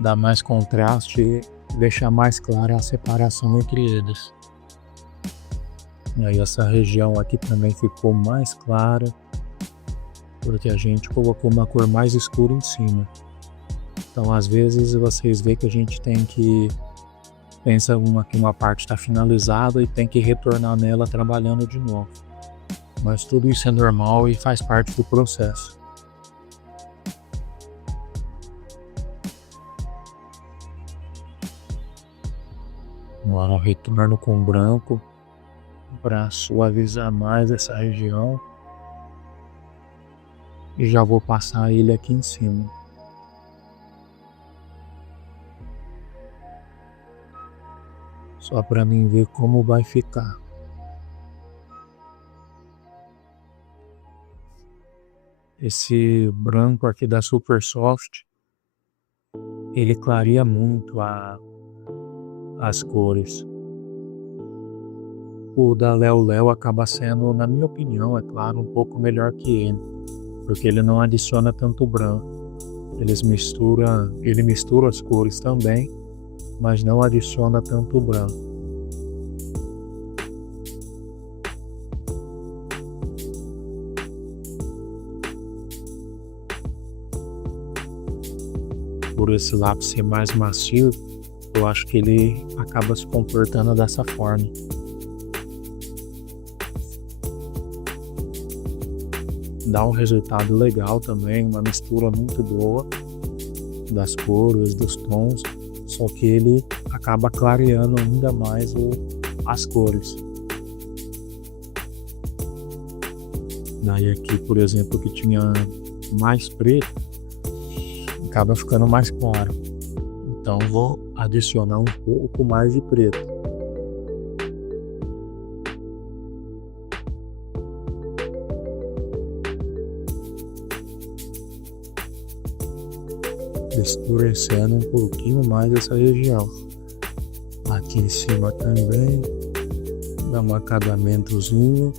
dar mais contraste e deixar mais clara a separação entre eles. E aí essa região aqui também ficou mais clara, porque a gente colocou uma cor mais escura em cima. Então às vezes vocês veem que a gente tem que pensa que uma parte está finalizada e tem que retornar nela trabalhando de novo. Mas tudo isso é normal e faz parte do processo. Agora eu retorno com branco para suavizar mais essa região e já vou passar ele aqui em cima. só para mim ver como vai ficar. Esse branco aqui da Super Soft, ele clareia muito as cores. O da Léo Léo acaba sendo, na minha opinião, é claro, um pouco melhor que ele, porque ele não adiciona tanto branco. Ele mistura as cores também, mas não adiciona tanto branco. Por esse lápis ser mais macio, eu acho que ele acaba se comportando dessa forma. Dá um resultado legal também, uma mistura muito boa das cores, dos tons, só que ele acaba clareando ainda mais as cores. Daí aqui, por exemplo, que tinha mais preto, acaba ficando mais claro. Então vou adicionar um pouco mais de preto. Escurecendo um pouquinho mais essa região. Aqui em cima também dá um acabamentozinho.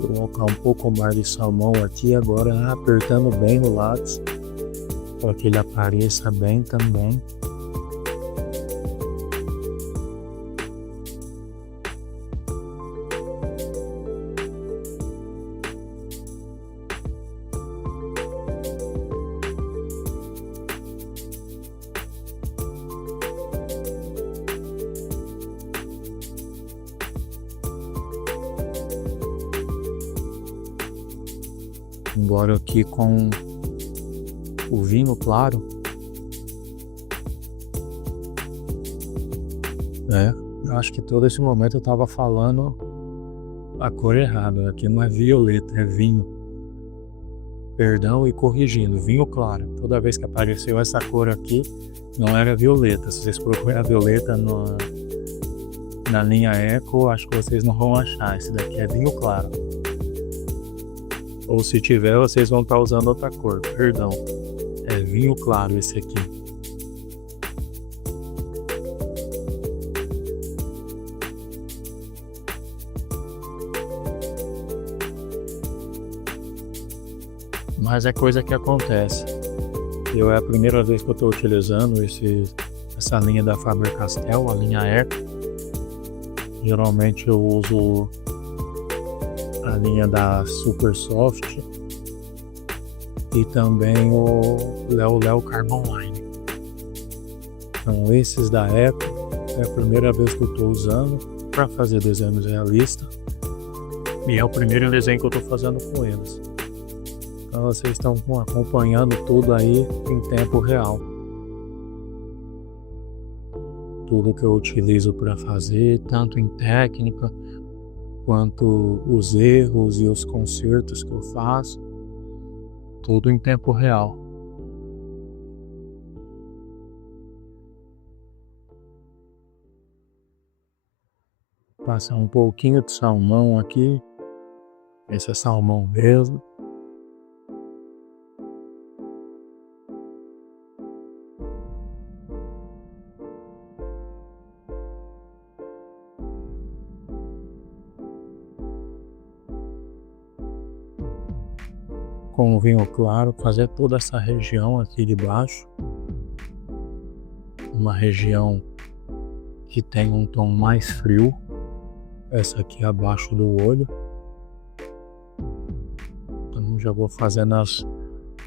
Vou colocar um pouco mais de salmão aqui agora, apertando bem o lápis para que ele apareça bem também. Agora aqui com o vinho claro, eu acho que todo esse momento eu tava falando a cor errada. Aqui não é violeta, é vinho. Perdão, e corrigindo, vinho claro. Toda vez que apareceu essa cor aqui, não era violeta. Se vocês procurarem a violeta na linha Eco, acho que vocês não vão achar. Esse daqui é vinho claro. Ou se tiver, vocês vão estar usando outra cor, perdão. É vinho claro esse aqui. Mas é coisa que acontece. É a primeira vez que eu estou utilizando essa linha da Faber-Castell, a linha Eco. Geralmente eu uso a linha da Super Soft e também o Léo Léo Carbon Line. Então esses da Eco é a primeira vez que eu estou usando para fazer desenhos realistas e é o primeiro desenho que eu estou fazendo com eles. Então vocês estão acompanhando tudo aí em tempo real. Tudo que eu utilizo para fazer, tanto em técnica quanto os erros e os consertos que eu faço, tudo em tempo real. Passar um pouquinho de salmão aqui, esse é salmão mesmo. Com o vinho claro, fazer toda essa região aqui de baixo, uma região que tem um tom mais frio, essa aqui abaixo do olho. Então já vou fazendo as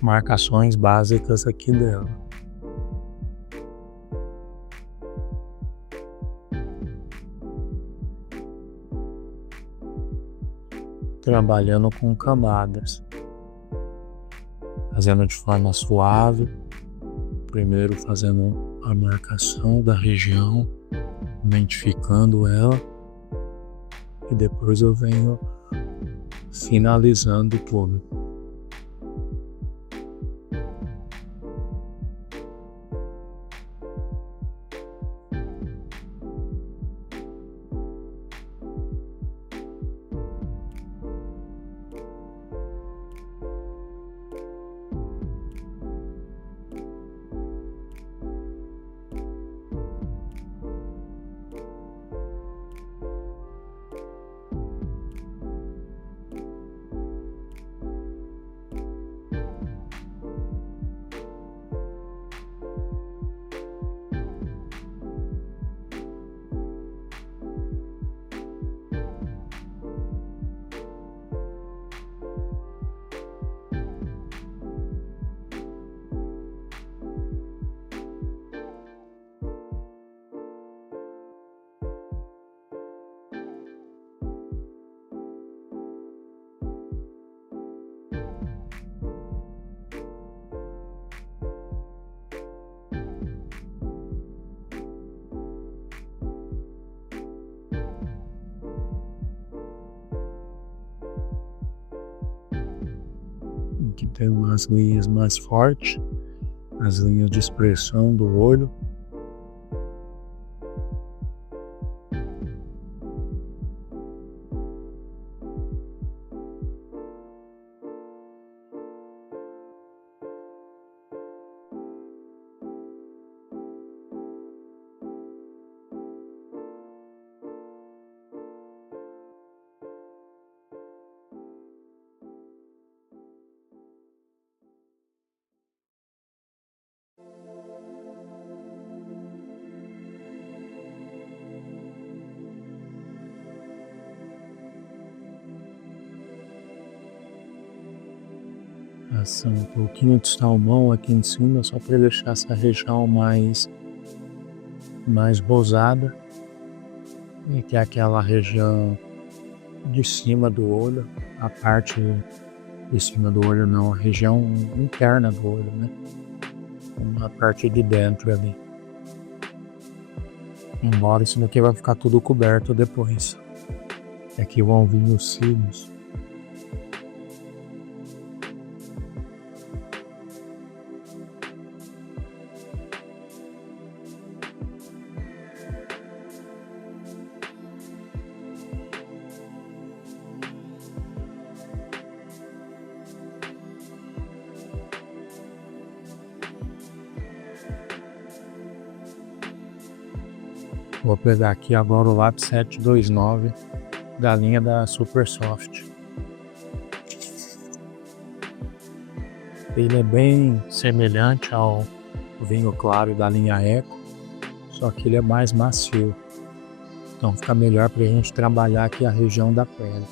marcações básicas aqui dela. Trabalhando com camadas. Fazendo de forma suave, primeiro fazendo a marcação da região, identificando ela, e depois eu venho finalizando tudo. tem umas linhas mais fortes, as linhas de expressão do olho. Passa um pouquinho de salmão aqui em cima, só para deixar essa região mais rosada, e que é aquela região de cima do olho, a parte de cima do olho não, a região interna do olho, né? A parte de dentro ali. Embora isso daqui vai ficar tudo coberto depois. Aqui vão vir os cílios. Vou pegar aqui agora o lápis 729 da linha da Super Soft. Ele é bem semelhante ao vinho claro da linha Eco, só que ele é mais macio. Então fica melhor para a gente trabalhar aqui a região da pele.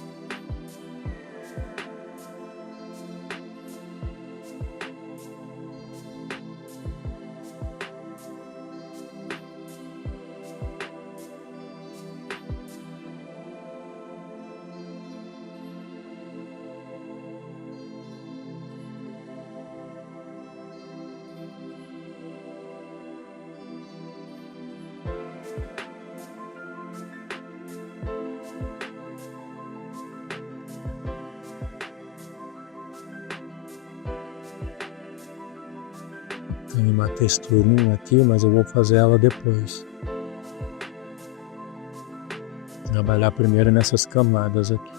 Tem uma texturinha aqui, mas eu vou fazer ela depois. Trabalhar primeiro nessas camadas aqui.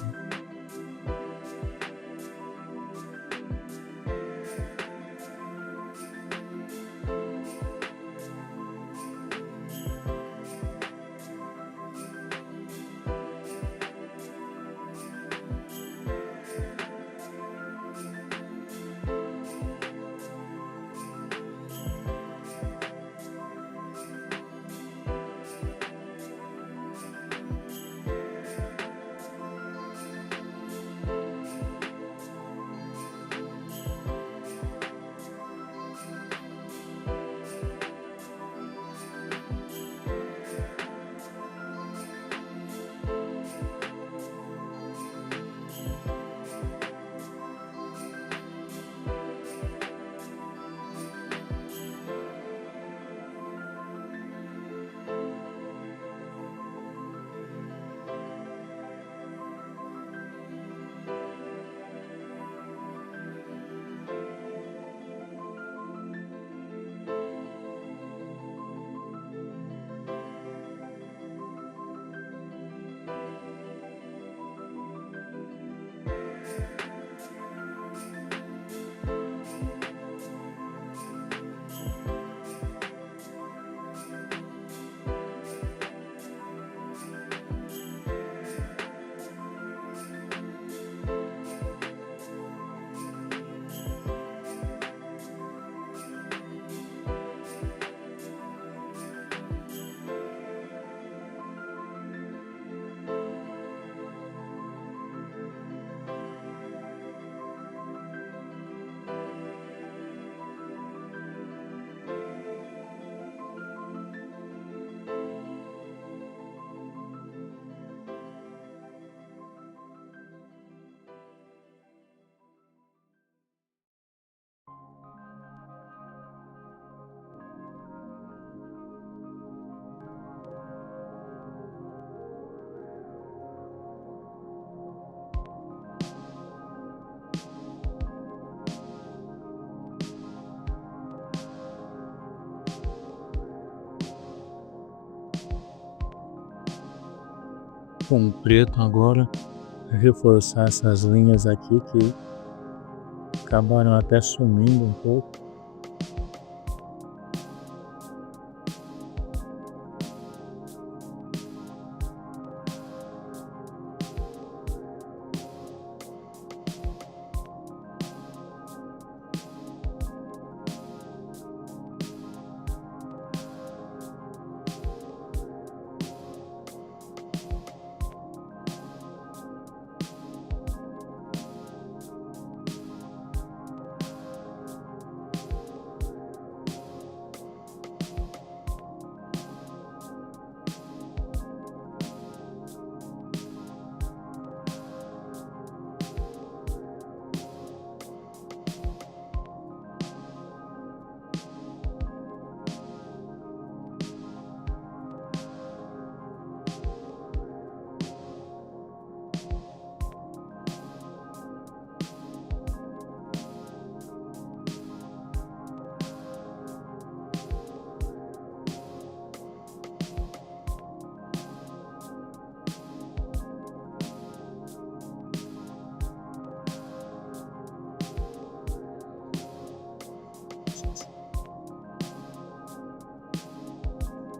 com o preto agora, reforçar essas linhas aqui que acabaram até sumindo um pouco.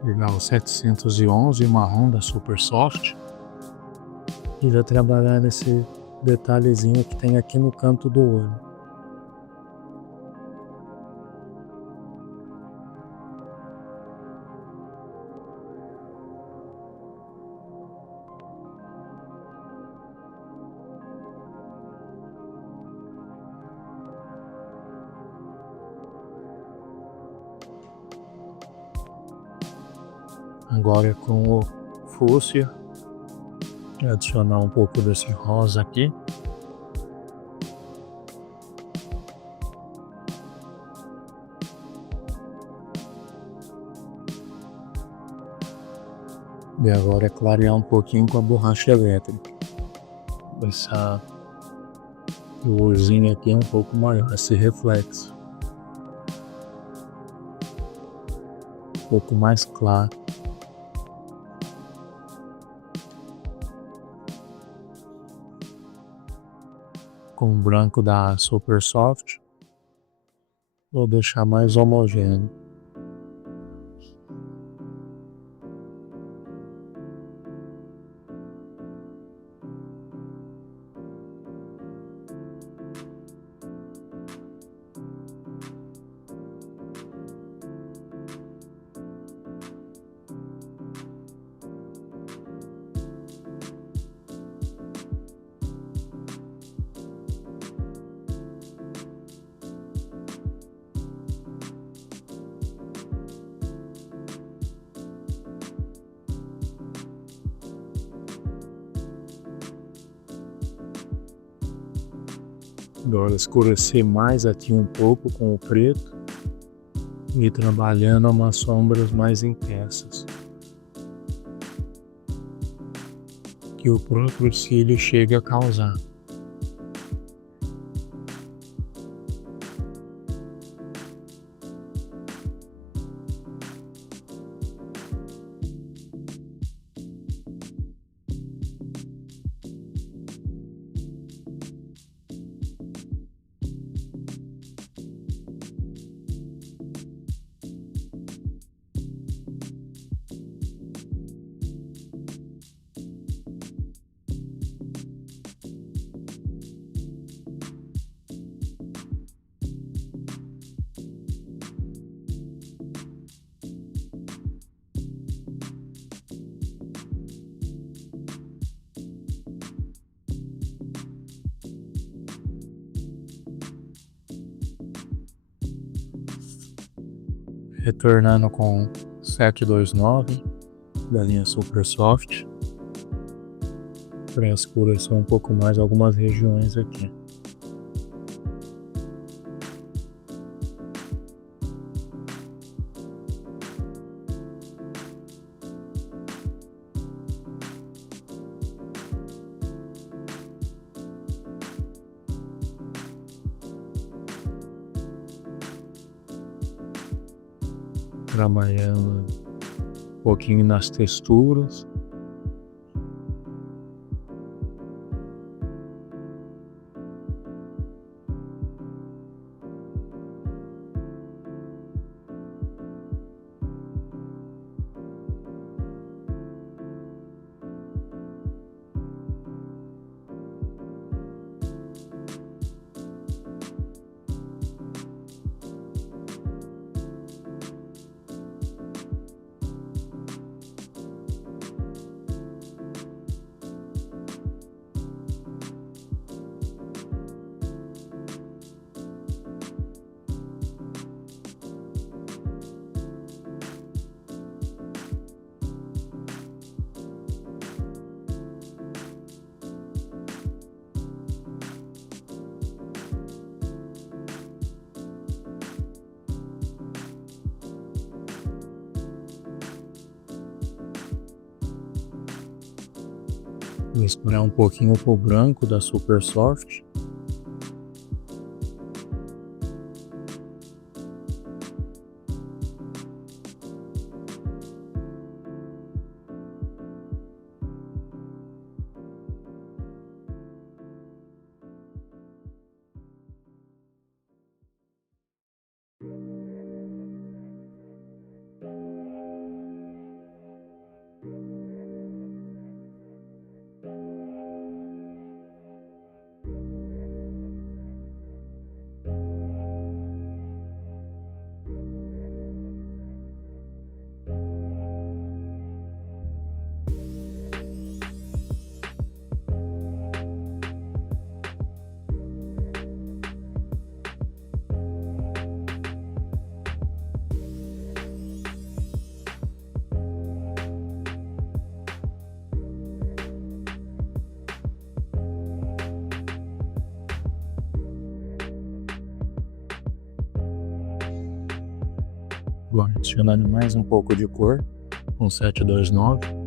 Pegar o 711 marrom da Super Soft e já trabalhar nesse detalhezinho que tem aqui no canto do olho. Agora com o fúcsia, adicionar um pouco desse rosa aqui. E agora é clarear um pouquinho com a borracha elétrica. Deixar o olhinho aqui um pouco maior, esse reflexo. Um pouco mais claro. Com o branco da Super Soft, vou deixar mais homogêneo. Agora escurecer mais aqui um pouco com o preto e trabalhando umas sombras mais intensas que o próprio cílio chega a causar. Retornando com 729 da linha Super Soft para escurecer um pouco mais algumas regiões aqui. Trabalhando um pouquinho nas texturas, Misturar um pouquinho com o branco da Super Soft. Agora adicionando mais um pouco de cor com 729.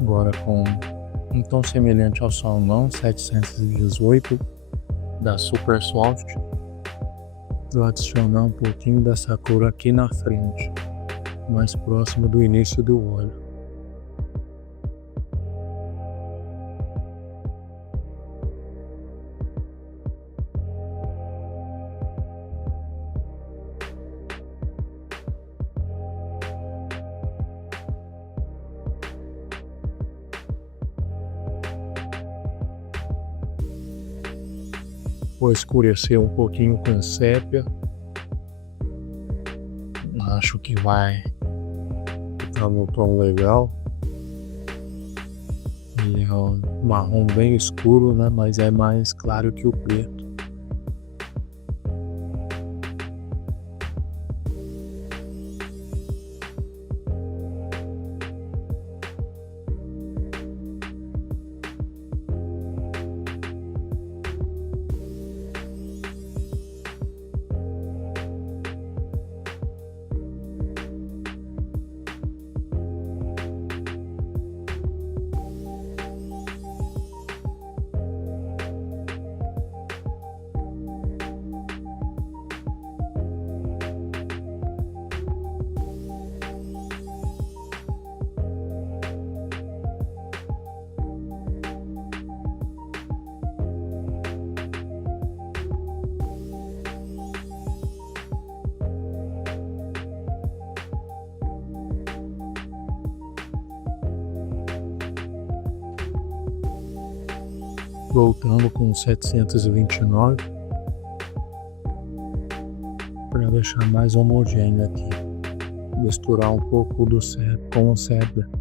Agora com um tom semelhante ao salmão 718 da Super Soft, vou adicionar um pouquinho dessa cor aqui na frente, mais próximo do início do olho. Vou escurecer um pouquinho com sépia. Acho que vai ficar num tom legal. E é um marrom bem escuro, né? Mas é mais claro que o preto. Voltando com 729 para deixar mais homogêneo aqui. Misturar um pouco do com o cedro.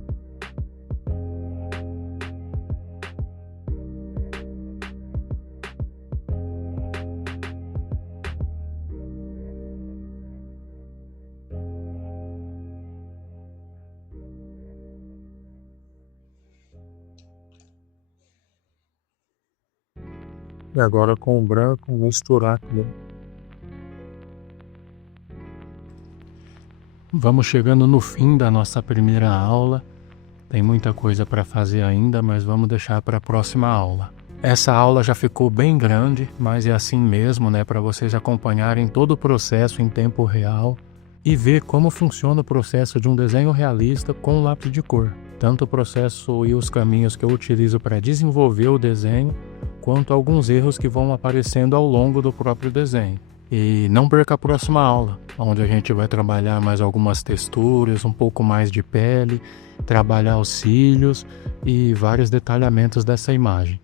E agora com o branco misturar tudo. Vamos chegando no fim da nossa primeira aula. Tem muita coisa para fazer ainda, mas vamos deixar para a próxima aula. Essa aula já ficou bem grande, mas é assim mesmo, né? Para vocês acompanharem todo o processo em tempo real e ver como funciona o processo de um desenho realista com lápis de cor. Tanto o processo e os caminhos que eu utilizo para desenvolver o desenho, quanto alguns erros que vão aparecendo ao longo do próprio desenho. E não perca a próxima aula, onde a gente vai trabalhar mais algumas texturas, um pouco mais de pele, trabalhar os cílios e vários detalhamentos dessa imagem.